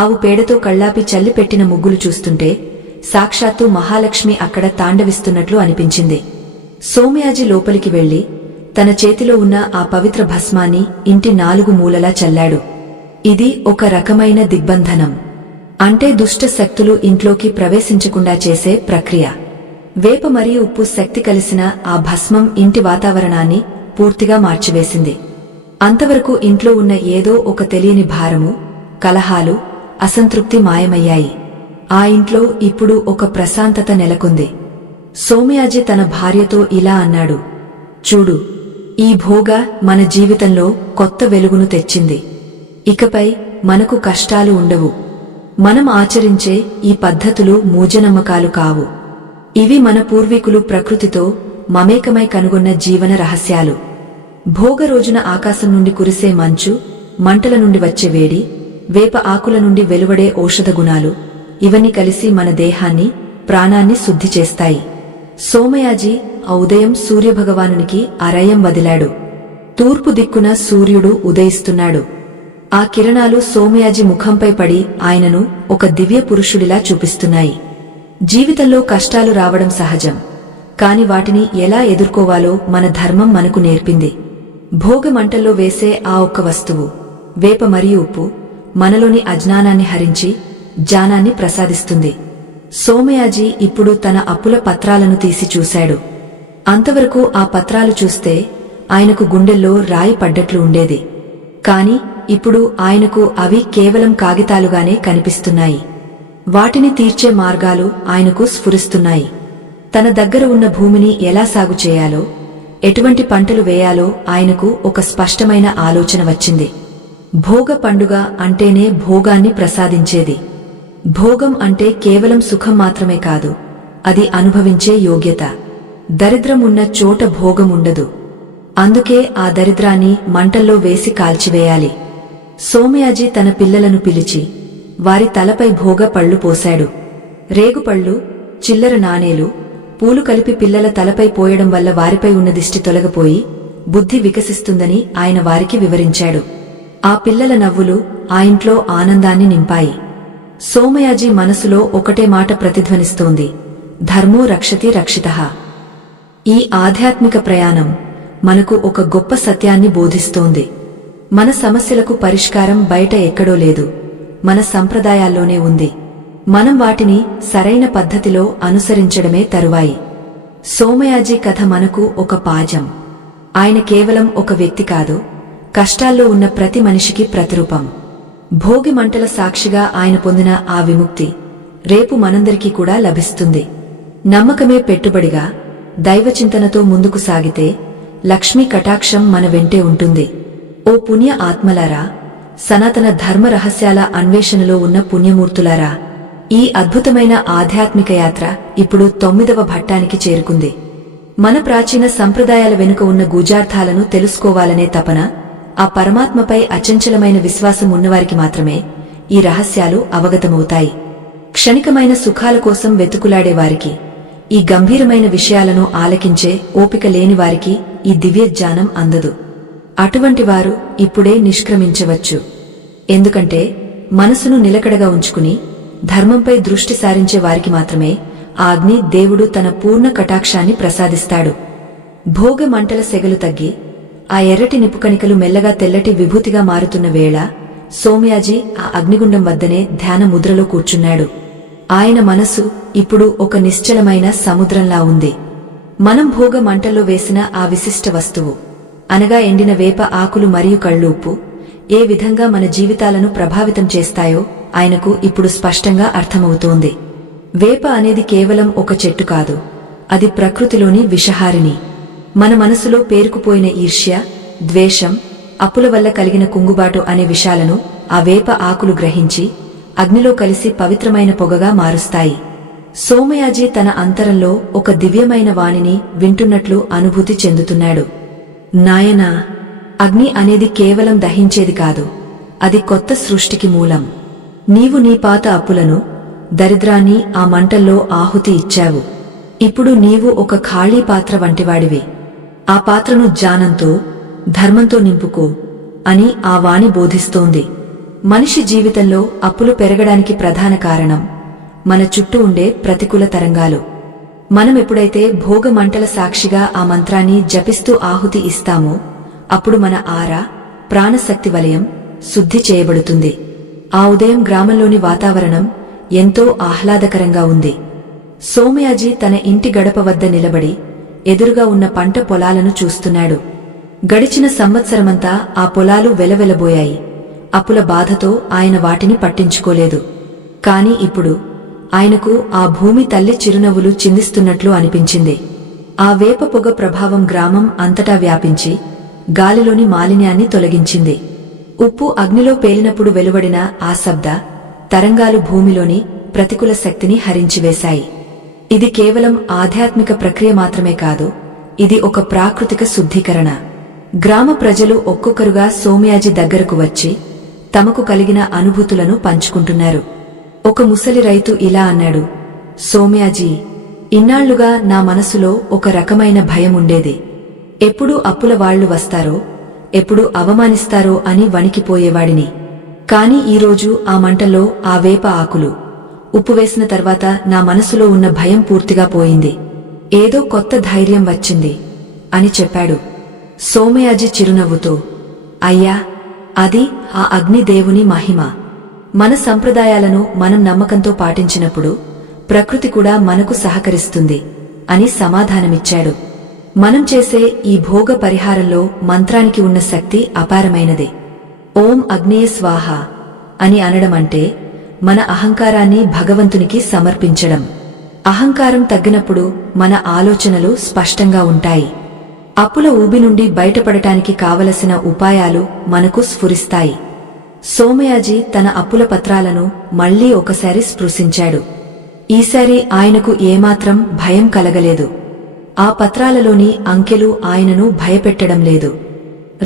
ఆవు పేడతో కళ్లాపి చల్లిపెట్టిన ముగ్గులు చూస్తుంటే సాక్షాత్తు మహాలక్ష్మి అక్కడ తాండవిస్తున్నట్లు అనిపించింది. సోమయాజి లోపలికి వెళ్లి తన చేతిలో ఉన్న ఆ పవిత్ర భస్మాన్ని ఇంటి 4 మూలలా చల్లాడు. ఇది ఒక రకమైన దిగ్బంధనం, అంటే దుష్ట శక్తులు ఇంట్లోకి ప్రవేశించకుండా చేసే ప్రక్రియ. వేప మరియు ఉప్పు శక్తి కలిసిన ఆ భస్మం ఇంటి వాతావరణాన్ని పూర్తిగా మార్చివేసింది. అంతవరకు ఇంట్లో ఉన్న ఏదో ఒక తెలియని భారము, కలహాలు, అసంతృప్తి మాయమయ్యాయి. ఆ ఇంట్లో ఇప్పుడు ఒక ప్రశాంతత నెలకొంది. సోమయాజి తన భార్యతో ఇలా అన్నాడు, చూడు, ఈ భోగ మన జీవితంలో కొత్త వెలుగును తెచ్చింది. ఇకపై మనకు కష్టాలు ఉండవు. మనం ఆచరించే ఈ పద్ధతులు మూఢనమ్మకాలు కావు. ఇవి మన పూర్వీకులు ప్రకృతితో మమేకమై కనుగొన్న జీవన రహస్యాలు. భోగ రోజున ఆకాశం నుండి కురిసే మంచు, మంటల నుండి వచ్చే వేడి, వేప ఆకుల నుండి వెలువడే ఔషధ గుణాలు, ఇవన్నీ కలిసి మన దేహాన్ని, ప్రాణాన్ని శుద్ధి చేస్తాయి. సోమయాజి ఆ ఉదయం సూర్యభగవానునికి అరయం వదిలాడు. తూర్పు దిక్కున సూర్యుడు ఉదయిస్తున్నాడు. ఆ కిరణాలు సోమయాజి ముఖంపై పడి ఆయనను ఒక దివ్య పురుషుడిలా చూపిస్తున్నాయి. జీవితంలో కష్టాలు రావడం సహజం, కాని వాటిని ఎలా ఎదుర్కోవాలో మన ధర్మం మనకు నేర్పింది. భోగ మంటల్లో వేసే ఆ ఒక్క వస్తువు, వేప మరియు ఉప్పు, మనలోని అజ్ఞానాన్ని హరించి జ్ఞానాన్ని ప్రసాదిస్తుంది. సోమయాజి ఇప్పుడు తన అప్పుల పత్రాలను తీసి చూశాడు. అంతవరకు ఆ పత్రాలు చూస్తే ఆయనకు గుండెల్లో రాయి పడ్డట్లు ఉండేది. కాని ఇప్పుడు ఆయనకు అవి కేవలం కాగితాలుగానే కనిపిస్తున్నాయి. వాటిని తీర్చే మార్గాలు ఆయనకు స్ఫురిస్తున్నాయి. తన దగ్గర ఉన్న భూమిని ఎలా సాగు చేయాలో, ఎటువంటి పంటలు వేయాలో ఆయనకు ఒక స్పష్టమైన ఆలోచన వచ్చింది. భోగ పండుగ అంటేనే భోగాన్ని ప్రసాదించేది. భోగం అంటే కేవలం సుఖం మాత్రమే కాదు, అది అనుభవించే యోగ్యత. దరిద్రం ఉన్న చోట భోగం ఉండదు. అందుకే ఆ దరిద్రాన్ని మంటల్లో వేసి కాల్చివేయాలి. సోమయాజి తన పిల్లలను పిలిచి వారి తలపై భోగ పళ్లు పోశాడు. రేగుపళ్ళు, చిల్లర నాణేలు, పూలు కలిపి పిల్లల తలపై పోయడం వల్ల వారిపై ఉన్న దిష్టి తొలగిపోయి బుద్ధి వికసిస్తుందని ఆయన వారికి వివరించాడు. ఆ పిల్లల నవ్వులు ఆ ఇంట్లో ఆనందాన్ని నింపాయి. సోమయాజి మనసులో ఒకటే మాట ప్రతిధ్వనిస్తోంది, ధర్మో రక్షతి రక్షితః. ఈ ఆధ్యాత్మిక ప్రయాణం మనకు ఒక గొప్ప సత్యాన్ని బోధిస్తోంది. మన సమస్యలకు పరిష్కారం బయట ఎక్కడో లేదు, మన సంప్రదాయాల్లోనే ఉంది. మనం వాటిని సరైన పద్ధతిలో అనుసరించడమే తరువాయి. సోమయాజి కథ మనకు ఒక పాఠం. ఆయన కేవలం ఒక వ్యక్తి కాదు, కష్టాల్లో ఉన్న ప్రతి మనిషికి ప్రతిరూపం. భోగి మంటల సాక్షిగా ఆయన పొందిన ఆ విముక్తి రేపు మనందరికీ కూడా లభిస్తుంది. నమ్మకమే పెట్టుబడిగా దైవచింతనతో ముందుకు సాగితే లక్ష్మీ కటాక్షం మన వెంటే ఉంటుంది. ఓ పుణ్య ఆత్మలారా, సనాతన ధర్మ రహస్యాల అన్వేషణలో ఉన్న పుణ్యమూర్తులారా, ఈ అద్భుతమైన ఆధ్యాత్మిక యాత్ర ఇప్పుడు 9వ ఘట్టానికి చేరుకుంది. మన ప్రాచీన సంప్రదాయాల వెనుక ఉన్న గూఢార్థాలను తెలుసుకోవాలనే తపన, ఆ పరమాత్మపై అచంచలమైన విశ్వాసం ఉన్నవారికి మాత్రమే ఈ రహస్యాలు అవగతమవుతాయి. క్షణికమైన సుఖాల కోసం వెతుకులాడేవారికి, ఈ గంభీరమైన విషయాలను ఆలకించే ఓపిక లేనివారికి ఈ దివ్య జ్ఞానం అందదు. అటువంటి వారు ఇప్పుడే నిష్క్రమించవచ్చు. ఎందుకంటే మనసును నిలకడగా ఉంచుకుని ధర్మంపై దృష్టి సారించే వారికి మాత్రమే ఆ అగ్ని దేవుడు తన పూర్ణ కటాక్షాన్ని ప్రసాదిస్తాడు. భోగ మంటల సెగలు తగ్గి ఆ ఎర్రటి నిప్పుకణికలు మెల్లగా తెల్లటి విభూతిగా మారుతున్న వేళ సోమయాజీ ఆ అగ్నిగుండం వద్దనే ధ్యాన ముద్రలో కూర్చున్నాడు. ఆయన మనసు ఇప్పుడు ఒక నిశ్చలమైన సముద్రంలా ఉంది. మనం భోగ మంటల్లో వేసిన ఆ విశిష్ట వస్తువు అనగా ఎండిన వేప ఆకులు మరియు కళ్ళుప్పు ఏ విధంగా మన జీవితాలను ప్రభావితం చేస్తాయో ఆయనకు ఇప్పుడు స్పష్టంగా అర్థమవుతోంది. వేప అనేది కేవలం ఒక చెట్టు కాదు, అది ప్రకృతిలోని విషహారిణి. మన మనసులో పేరుకుపోయిన ఈర్ష్య, ద్వేషం, అప్పుల వల్ల కలిగిన కుంగుబాటు అనే విషాలను ఆ వేప ఆకులు గ్రహించి అగ్నిలో కలిసి పవిత్రమైన పొగగా మారుస్తాయి. సోమయాజీ తన అంతరంలో ఒక దివ్యమైన వాణిని వింటున్నట్లు అనుభూతి చెందుతున్నాడు. నాయనా, అగ్ని అనేది కేవలం దహించేది కాదు, అది కొత్త సృష్టికి మూలం. నీవు నీ పాత అప్పులను, దరిద్రాన్ని ఆ మంటల్లో ఆహుతి ఇచ్చావు. ఇప్పుడు నీవు ఒక ఖాళీ పాత్ర వంటివాడివి. ఆ పాత్రను జ్ఞానంతో, ధర్మంతో నింపుకో అని ఆ వాణి బోధిస్తోంది. మనిషి జీవితంలో అప్పులు పెరగడానికి ప్రధాన కారణం మన చుట్టూ ఉండే ప్రతికూల తరంగాలు. మనమెప్పుడైతే భోగ మంటల సాక్షిగా ఆ మంత్రాన్ని జపిస్తూ ఆహుతి ఇస్తామో అప్పుడు మన ఆరా, ప్రాణశక్తి వలయం శుద్ధి చేయబడుతుంది. ఆ ఉదయం గ్రామంలోని వాతావరణం ఎంతో ఆహ్లాదకరంగా ఉంది. సోమయాజీ తన ఇంటి గడప వద్ద నిలబడి ఎదురుగా ఉన్న పంట పొలాలను చూస్తున్నాడు. గడిచిన సంవత్సరమంతా ఆ పొలాలు వెలవెలబోయాయి. అప్పుల బాధతో ఆయన వాటిని పట్టించుకోలేదు. కాని ఇప్పుడు ఆయనకు ఆ భూమి తల్లి చిరునవ్వులు చిందిస్తున్నట్లు అనిపించింది. ఆ వేప పొగ ప్రభావం గ్రామం అంతటా వ్యాపించి గాలిలోని మాలిన్యాన్ని తొలగించింది. ఉప్పు అగ్నిలో పేలినప్పుడు వెలువడిన ఆ శబ్ద తరంగాలు భూమిలోని ప్రతికూల శక్తిని హరించివేశాయి. ఇది కేవలం ఆధ్యాత్మిక ప్రక్రియ మాత్రమే కాదు, ఇది ఒక ప్రాకృతిక శుద్ధీకరణ. గ్రామ ప్రజలు ఒక్కొక్కరుగా సోమయాజీ దగ్గరకు వచ్చి తమకు కలిగిన అనుభూతులను పంచుకుంటున్నారు. ఒక ముసలి రైతు ఇలా అన్నాడు, సోమయాజీ, ఇన్నాళ్లుగా నా మనసులో ఒక రకమైన భయం ఉండేది. ఎప్పుడు అప్పుల వాళ్లు వస్తారో, ఎప్పుడు అవమానిస్తారో అని వణికిపోయేవాడిని. కాని ఈరోజు ఆ మంటల్లో ఆ వేప ఆకులు, ఉప్పు వేసిన తర్వాత నా మనసులో ఉన్న భయం పూర్తిగా పోయింది. ఏదో కొత్త ధైర్యం వచ్చింది అని చెప్పాడు. సోమయాజీ చిరునవ్వుతో, అయ్యా, అది ఆ అగ్నిదేవుని మహిమ. మన సంప్రదాయాలను మనం నమ్మకంతో పాటించినప్పుడు ప్రకృతి కూడా మనకు సహకరిస్తుంది అని సమాధానమిచ్చాడు. మనం చేసే ఈ భోగ పరిహారంలో మంత్రానికి ఉన్న శక్తి అపారమైనది. ఓం అగ్నేయ స్వాహ అని అనడమంటే మన అహంకారాన్ని భగవంతునికి సమర్పించడం. అహంకారం తగ్గినప్పుడు మన ఆలోచనలు స్పష్టంగా ఉంటాయి. అప్పుల ఊబి నుండి బయటపడటానికి కావలసిన ఉపాయాలు మనకు స్ఫురిస్తాయి. సోమయాజీ తన అప్పుల పత్రాలను మళ్లీ ఒకసారి స్పృశించాడు. ఈసారి ఆయనకు ఏమాత్రం భయం కలగలేదు. ఆ పత్రాలలోని అంకెలు ఆయనను భయపెట్టడం లేదు.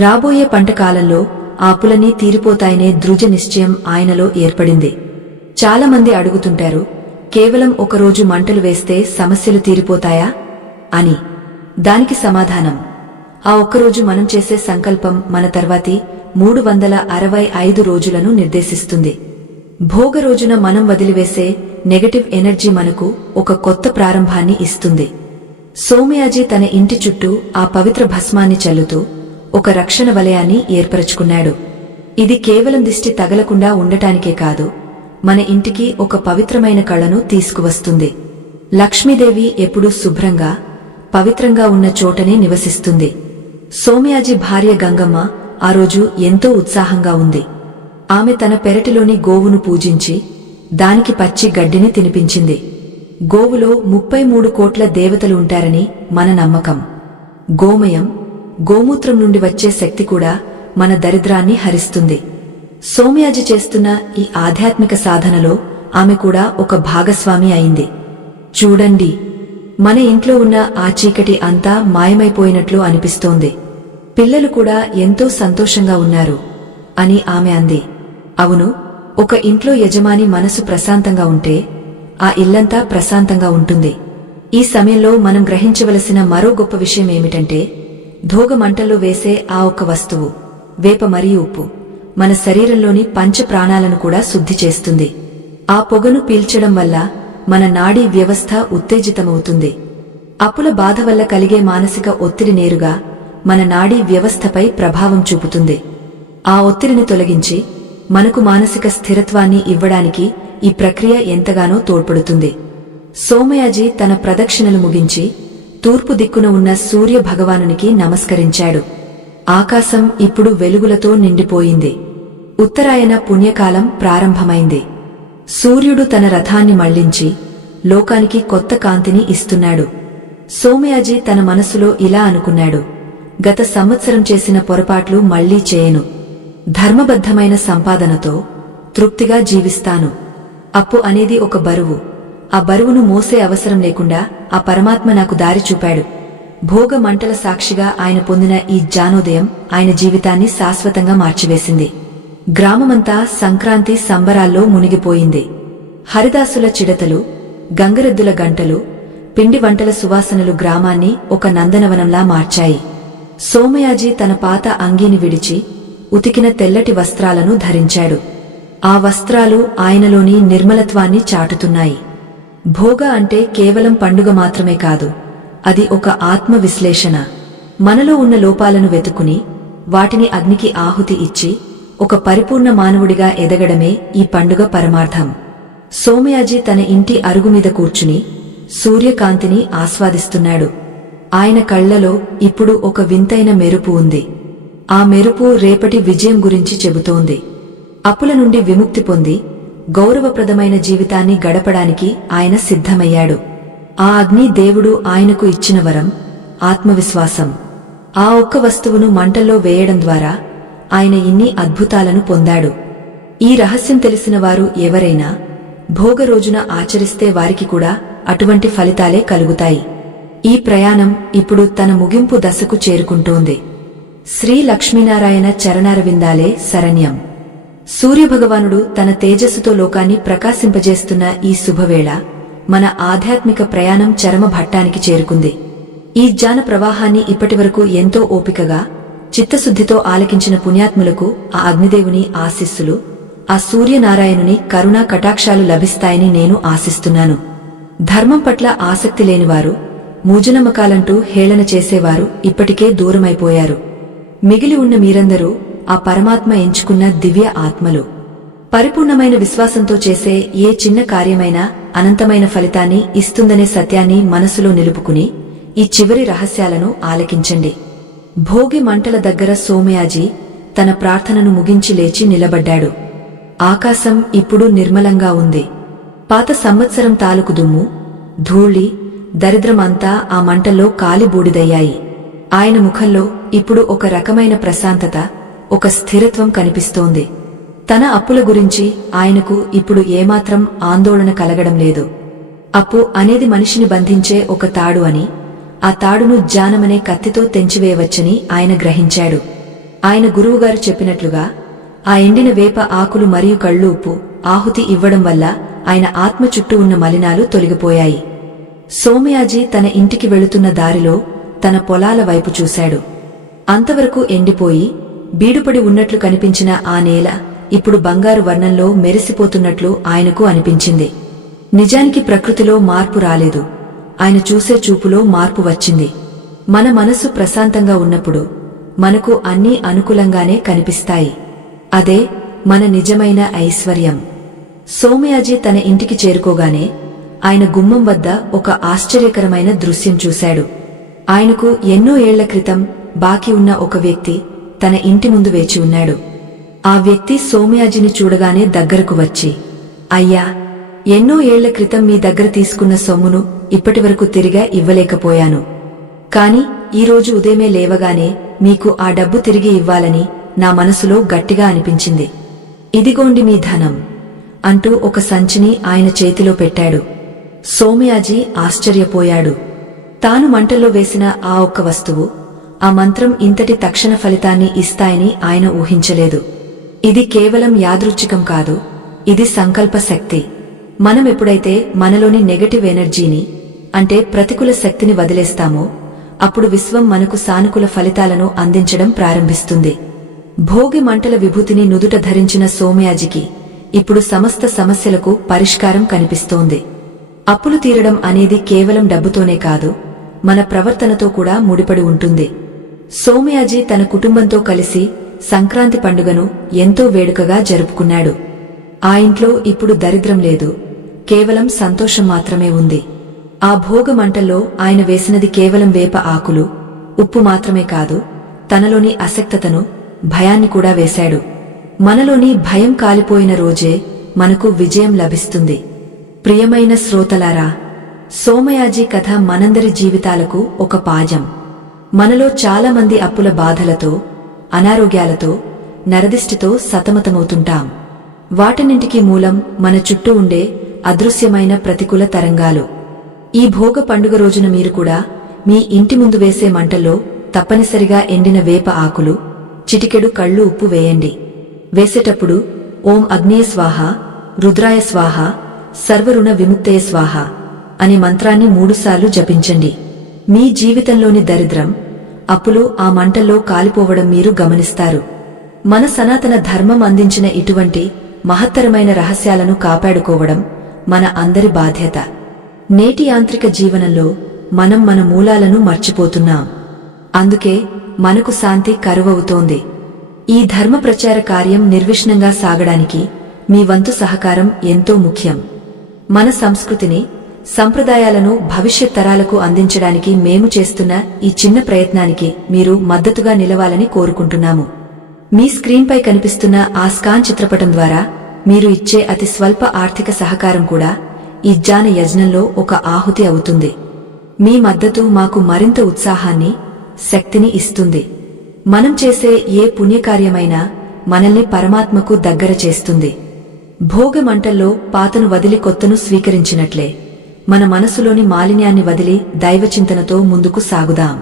రాబోయే పంటకాలంలో ఆ అప్పులన్నీ తీరిపోతాయనే దృఢ నిశ్చయం ఆయనలో ఏర్పడింది. చాలామంది అడుగుతుంటారు, కేవలం ఒకరోజు మంటలు వేస్తే సమస్యలు తీరిపోతాయా అని. దానికి సమాధానం, ఆ ఒక్కరోజు మనం చేసే సంకల్పం మన తర్వాతి 365 రోజులను నిర్దేశిస్తుంది. భోగ రోజున మనం వదిలివేసే నెగటివ్ ఎనర్జీ మనకు ఒక కొత్త ప్రారంభాన్ని ఇస్తుంది. సోమయాజీ తన ఇంటి చుట్టూ ఆ పవిత్ర భస్మాన్ని చల్లుతూ ఒక రక్షణ వలయాన్ని ఏర్పరచుకున్నాడు. ఇది కేవలం దిష్టి తగలకుండా ఉండటానికే కాదు, మన ఇంటికి ఒక పవిత్రమైన కళను తీసుకువస్తుంది. లక్ష్మీదేవి ఎప్పుడూ శుభ్రంగా, పవిత్రంగా ఉన్న చోటనే నివసిస్తుంది. సోమయాజీ భార్య గంగమ్మ ఆ రోజు ఎంతో ఉత్సాహంగా ఉంది. ఆమె తన పెరటిలోని గోవును పూజించి దానికి పచ్చి గడ్డిని తినిపించింది. గోవులో 33 కోట్ల దేవతలు ఉంటారని మన నమ్మకం. గోమయం, గోమూత్రం నుండి వచ్చే శక్తి కూడా మన దరిద్రాన్ని హరిస్తుంది. సోమయాజీ చేస్తున్న ఈ ఆధ్యాత్మిక సాధనలో ఆమె కూడా ఒక భాగస్వామి అయింది. చూడండి, మన ఇంట్లో ఉన్న ఆ చీకటి అంతా మాయమైపోయినట్లు అనిపిస్తోంది. పిల్లలు కూడా ఎంతో సంతోషంగా ఉన్నారు అని ఆమె అంది. అవును, ఒక ఇంట్లో యజమాని మనసు ప్రశాంతంగా ఉంటే ఆ ఇల్లంతా ప్రశాంతంగా ఉంటుంది. ఈ సమయంలో మనం గ్రహించవలసిన మరో గొప్ప విషయం ఏమిటంటే, భోగ మంటల్లో వేసే ఆ ఒక్క వస్తువు, వేప మరియు ఉప్పు, మన శరీరంలోని పంచ ప్రాణాలను కూడా శుద్ధి చేస్తుంది. ఆ పొగను పీల్చడం వల్ల మన నాడీ వ్యవస్థ ఉత్తేజితమవుతుంది. అప్పుల బాధ వల్ల కలిగే మానసిక ఒత్తిడి నేరుగా మన నాడీ వ్యవస్థపై ప్రభావం చూపుతుంది. ఆ ఒత్తిడిని తొలగించి మనకు మానసిక స్థిరత్వాన్ని ఇవ్వడానికి ఈ ప్రక్రియ ఎంతగానో తోడ్పడుతుంది. సోమయాజీ తన ప్రదక్షిణలు ముగించి తూర్పు దిక్కున ఉన్న సూర్య భగవానునికి నమస్కరించాడు. ఆకాశం ఇప్పుడు వెలుగులతో నిండిపోయింది. ఉత్తరాయణ పుణ్యకాలం ప్రారంభమైంది. సూర్యుడు తన రథాన్ని మళ్లించి లోకానికి కొత్త కాంతిని ఇస్తున్నాడు. సోమయాజీ తన మనసులో ఇలా అనుకున్నాడు, గత సంవత్సరం చేసిన పొరపాట్లు మళ్లీ చేయను. ధర్మబద్ధమైన సంపాదనతో తృప్తిగా జీవిస్తాను. అప్పు అనేది ఒక బరువు. ఆ బరువును మోసే అవసరం లేకుండా ఆ పరమాత్మ నాకు దారి చూపాడు. భోగ మంటల సాక్షిగా ఆయన పొందిన ఈ జ్ఞానోదయం ఆయన జీవితాన్ని శాశ్వతంగా మార్చివేసింది. గ్రామమంతా సంక్రాంతి సంబరాల్లో మునిగిపోయింది. హరిదాసుల చిడతలు, గంగరెద్దుల గంటలు, పిండి వంటల సువాసనలు గ్రామాన్ని ఒక నందనవనంలా మార్చాయి. సోమయాజీ తన పాత అంగీని విడిచి ఉతికిన తెల్లటి వస్త్రాలను ధరించాడు. ఆ వస్త్రాలు ఆయనలోని నిర్మలత్వాన్ని చాటుతున్నాయి. భోగ అంటే కేవలం పండుగ మాత్రమే కాదు, అది ఒక ఆత్మ విశ్లేషణ. మనలో ఉన్న లోపాలను వెతుకుని వాటిని అగ్నికి ఆహుతి ఇచ్చి ఒక పరిపూర్ణ మానవుడిగా ఎదగడమే ఈ పండుగ పరమార్థం. సోమయాజీ తన ఇంటి అరుగుమీద కూర్చుని సూర్యకాంతిని ఆస్వాదిస్తున్నాడు. ఆయన కళ్లలో ఇప్పుడు ఒక వింతైన మెరుపు ఉంది. ఆ మెరుపు రేపటి విజయం గురించి చెబుతోంది. అప్పుల నుండి విముక్తి పొంది గౌరవప్రదమైన జీవితాన్ని గడపడానికి ఆయన సిద్ధమయ్యాడు. ఆ అగ్ని దేవుడు ఆయనకు ఇచ్చిన వరం, ఆత్మవిశ్వాసం. ఆ ఒక్క వస్తువును మంటల్లో వేయడం ద్వారా ఆయన ఇన్ని అద్భుతాలను పొందాడు. ఈ రహస్యం తెలిసిన వారు ఎవరైనా భోగ రోజున ఆచరిస్తే వారికి కూడా అటువంటి ఫలితాలే కలుగుతాయి. ఈ ప్రయాణం ఇప్పుడు తన ముగింపు దశకు చేరుకుంటోంది. శ్రీ లక్ష్మీనారాయణ చరణారవిందాలే శరణ్యం. సూర్యభగవానుడు తన తేజస్సుతో లోకాన్ని ప్రకాశింపజేస్తున్న ఈ శుభవేళ మన ఆధ్యాత్మిక ప్రయాణం చరమ భట్టానికి చేరుకుంది. ఈ జ్ఞాన ప్రవాహాన్ని ఇప్పటివరకు ఎంతో ఓపికగా, చిత్తశుద్ధితో ఆలకించిన పుణ్యాత్ములకు ఆ అగ్నిదేవుని ఆశీస్సులు, ఆ సూర్యనారాయణుని కరుణా కటాక్షాలు లభిస్తాయని నేను ఆశిస్తున్నాను. ధర్మం పట్ల ఆసక్తి లేనివారు, మూజనమ్మకాలంటూ హేళన చేసేవారు ఇప్పటికే దూరమైపోయారు. మిగిలి ఉన్న మీరందరూ ఆ పరమాత్మ ఎంచుకున్న దివ్య ఆత్మలు. పరిపూర్ణమైన విశ్వాసంతో చేసే ఏ చిన్న కార్యమైనా అనంతమైన ఫలితాన్ని ఇస్తుందనే సత్యాన్ని మనసులో నిలుపుకుని ఈ చివరి రహస్యాలను ఆలకించండి. భోగి మంటల దగ్గర సోమయాజీ తన ప్రార్థనను ముగించి లేచి నిలబడ్డాడు. ఆకాశం ఇప్పుడు నిర్మలంగా ఉంది. పాత సంవత్సరం తాలూకు దుమ్ము, ధూళి, దరిద్రమంతా ఆ మంటల్లో కాలిబూడిదయ్యాయి. ఆయన ముఖంలో ఇప్పుడు ఒక రకమైన ప్రశాంతత, ఒక స్థిరత్వం కనిపిస్తోంది. తన అప్పుల గురించి ఆయనకు ఇప్పుడు ఏమాత్రం ఆందోళన కలగడం లేదు. అప్పు అనేది మనిషిని బంధించే ఒక తాడు అని, ఆ తాడును జ్ఞానమనే కత్తితో తెంచివేయవచ్చని ఆయన గ్రహించాడు. ఆయన గురువుగారు చెప్పినట్లుగా ఆ ఎండిన వేప ఆకులు మరియు కళ్ళు ఉప్పు ఆహుతి ఇవ్వడం వల్ల ఆయన ఆత్మ చుట్టూ ఉన్న మలినాలు తొలగిపోయాయి. సోమయాజీ తన ఇంటికి వెళుతున్న దారిలో తన పొలాల వైపు చూశాడు. అంతవరకు ఎండిపోయి బీడుపడి ఉన్నట్లు కనిపించిన ఆ నేల ఇప్పుడు బంగారు వర్ణంలో మెరిసిపోతున్నట్లు ఆయనకు అనిపించింది. నిజానికి ప్రకృతిలో మార్పు రాలేదు, ఆయన చూసే చూపులో మార్పు వచ్చింది. మన మనసు ప్రశాంతంగా ఉన్నప్పుడు మనకు అన్నీ అనుకూలంగానే కనిపిస్తాయి. అదే మన నిజమైన ఐశ్వర్యం. సోమయాజీ తన ఇంటికి చేరుకోగానే ఆయన గుమ్మం వద్ద ఒక ఆశ్చర్యకరమైన దృశ్యం చూశాడు. ఆయనకు ఎన్నో ఏళ్ల క్రితం బాకీ ఉన్న ఒక వ్యక్తి తన ఇంటి ముందు వేచి ఉన్నాడు. ఆ వ్యక్తి సోమయాజీని చూడగానే దగ్గరకు వచ్చి, అయ్యా, ఎన్నో ఏళ్ల క్రితం మీ దగ్గర తీసుకున్న సొమ్మును ఇప్పటివరకు తిరిగా ఇవ్వలేకపోయాను. కాని ఈరోజు ఉదయమే లేవగానే మీకు ఆ డబ్బు తిరిగి ఇవ్వాలని నా మనసులో గట్టిగా అనిపించింది. ఇదిగోండి మీ ధనం అంటూ ఒక సంచిని ఆయన చేతిలో పెట్టాడు. సోమయాజీ ఆశ్చర్యపోయాడు. తాను మంటల్లో వేసిన ఆ ఒక్క వస్తువు, ఆ మంత్రం ఇంతటి తక్షణ ఫలితాన్ని ఇస్తాయని ఆయన ఊహించలేదు. ఇది కేవలం యాదృచ్ఛికం కాదు, ఇది సంకల్ప శక్తి. మనం ఎప్పుడైతే మనలోని నెగటివ్ ఎనర్జీని, అంటే ప్రతికూల శక్తిని వదిలేస్తామో అప్పుడు విశ్వం మనకు సానుకూల ఫలితాలను అందించడం ప్రారంభిస్తుంది. భోగి మంటల విభూతిని నుదుట ధరించిన సోమయాజికి ఇప్పుడు సమస్త సమస్యలకు పరిష్కారం కనిపిస్తోంది. అప్పులు తీరడం అనేది కేవలం డబ్బుతోనే కాదు, మన ప్రవర్తనతో కూడా ముడిపడి ఉంటుంది. సోమయాజీ తన కుటుంబంతో కలిసి సంక్రాంతి పండుగను ఎంతో వేడుకగా జరుపుకున్నాడు. ఆ ఇంట్లో ఇప్పుడు దరిద్రం లేదు, కేవలం సంతోషం మాత్రమే ఉంది. ఆ భోగమంటల్లో ఆయన వేసినది కేవలం వేప ఆకులు, ఉప్పు మాత్రమే కాదు, తనలోని అసక్తతను, భయాన్ని కూడా వేశాడు. మనలోని భయం కాలిపోయిన రోజే మనకు విజయం లభిస్తుంది. ప్రియమైన శ్రోతలారా, సోమయాజీ కథ మనందరి జీవితాలకు ఒక పాఠం. మనలో చాలామంది అప్పుల బాధలతో, అనారోగ్యాలతో, నరదిష్టితో సతమతమవుతుంటాం. వాటన్నింటికీ మూలం మన చుట్టూ ఉండే అదృశ్యమైన ప్రతికూల తరంగాలు. ఈ భోగ పండుగ రోజున మీరు కూడా మీ ఇంటి ముందు వేసే మంటల్లో తప్పనిసరిగా ఎండిన వేప ఆకులు, చిటికెడు కళ్ళు ఉప్పు వేయండి. వేసేటప్పుడు ఓం అగ్నేయ స్వాహ, రుద్రాయ స్వాహ, సర్వరుణ విముక్తయ స్వాహ అనే మంత్రాన్ని 3 సార్లు జపించండి. మీ జీవితంలోని దరిద్రం, అప్పులు ఆ మంటల్లో కాలిపోవడం మీరు గమనిస్తారు. మన సనాతన ధర్మం అందించిన ఇటువంటి మహత్తరమైన రహస్యాలను కాపాడుకోవడం మన అందరి బాధ్యత. నేటి యాంత్రిక జీవనంలో మనం మన మూలాలను మర్చిపోతున్నాం. అందుకే మనకు శాంతి కరువవుతోంది. ఈ ధర్మ ప్రచార కార్యం నిర్విఘ్నంగా సాగడానికి మీ వంతు సహకారం ఎంతో ముఖ్యం. మన సంస్కృతిని, సంప్రదాయాలను భవిష్యత్ తరాలకు అందించడానికి మేము చేస్తున్న ఈ చిన్న ప్రయత్నానికి మీరు మద్దతుగా నిలవాలని కోరుకుంటున్నాము. మీ స్క్రీన్పై కనిపిస్తున్న ఆ స్కాన్ చిత్రపటం ద్వారా మీరు ఇచ్చే అతి స్వల్ప ఆర్థిక సహకారం కూడా ఈ జ్ఞాన యజ్ఞంలో ఒక ఆహుతి అవుతుంది. మీ మద్దతు మాకు మరింత ఉత్సాహాన్ని, శక్తిని ఇస్తుంది. మనం చేసే ఏ పుణ్యకార్యమైనా మనల్ని పరమాత్మకు దగ్గర చేస్తుంది. భోగమంటల్లో పాతను వదిలి కొత్తను స్వీకరించినట్లే మన మనసులోని మాలిన్యాన్ని వదిలి దైవచింతనతో ముందుకు సాగుదాం.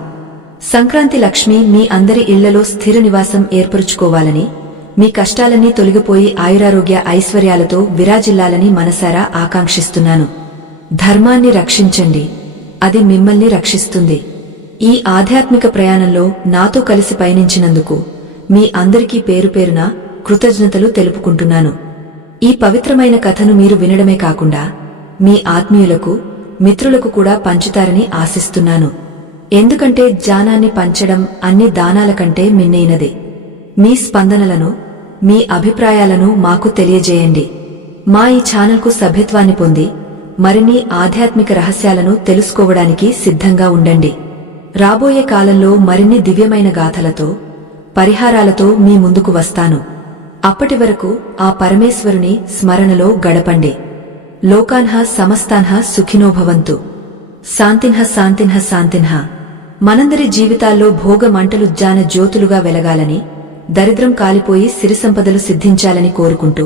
సంక్రాంతి లక్ష్మి మీ అందరి ఇళ్లలో స్థిర నివాసం ఏర్పరుచుకోవాలని, మీ కష్టాలన్నీ తొలగిపోయి ఆయురారోగ్య ఐశ్వర్యాలతో విరాజిల్లాలని మనసారా ఆకాంక్షిస్తున్నాను. ధర్మాన్ని రక్షించండి, అది మిమ్మల్ని రక్షిస్తుంది. ఈ ఆధ్యాత్మిక ప్రయాణంలో నాతో కలిసి పయనించినందుకు మీ అందరికీ పేరుపేరున కృతజ్ఞతలు తెలుపుకుంటున్నాను. ఈ పవిత్రమైన కథను మీరు వినడమే కాకుండా మీ ఆత్మీయులకు, మిత్రులకు కూడా పంచుతారని ఆశిస్తున్నాను. ఎందుకంటే జ్ఞానాన్ని పంచడం అన్ని దానాల కంటే మిన్నైనది. మీ స్పందనలను, మీ అభిప్రాయాలను మాకు తెలియజేయండి. మా ఈ ఛానల్కు సభ్యత్వాన్ని పొంది మరిన్ని ఆధ్యాత్మిక రహస్యాలను తెలుసుకోవడానికి సిద్ధంగా ఉండండి. రాబోయే కాలంలో మరిన్ని దివ్యమైన గాథలతో, పరిహారాలతో మీ ముందుకు వస్తాను. అప్పటి వరకు ఆ పరమేశ్వరుని స్మరణలో గడపండి. లోకాన్హ సమస్తాన్హ సుఖినో భవంతు. శాంతిన్హ శాంతిన్హ శాంతిన్హ. మనందరి జీవితాల్లో భోగ మంటలు జ్ఞాన జ్యోతులుగా వెలగాలని, దరిద్రం కాలిపోయి సిరి సంపదలు సిద్ధించాలని కోరుకుంటూ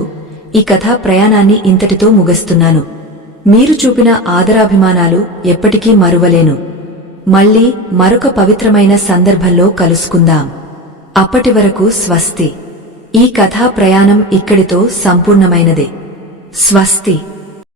ఈ కథా ప్రయాణాన్ని ఇంతటితో ముగిస్తున్నాను. మీరు చూపిన ఆదరాభిమానాలు ఎప్పటికీ మరువలేను. మళ్లీ మరొక పవిత్రమైన సందర్భంలో కలుసుకుందాం. అప్పటి వరకు స్వస్తి. ఈ కథా ప్రయాణం ఇక్కడితో సంపూర్ణమైనదే. స్వస్తి.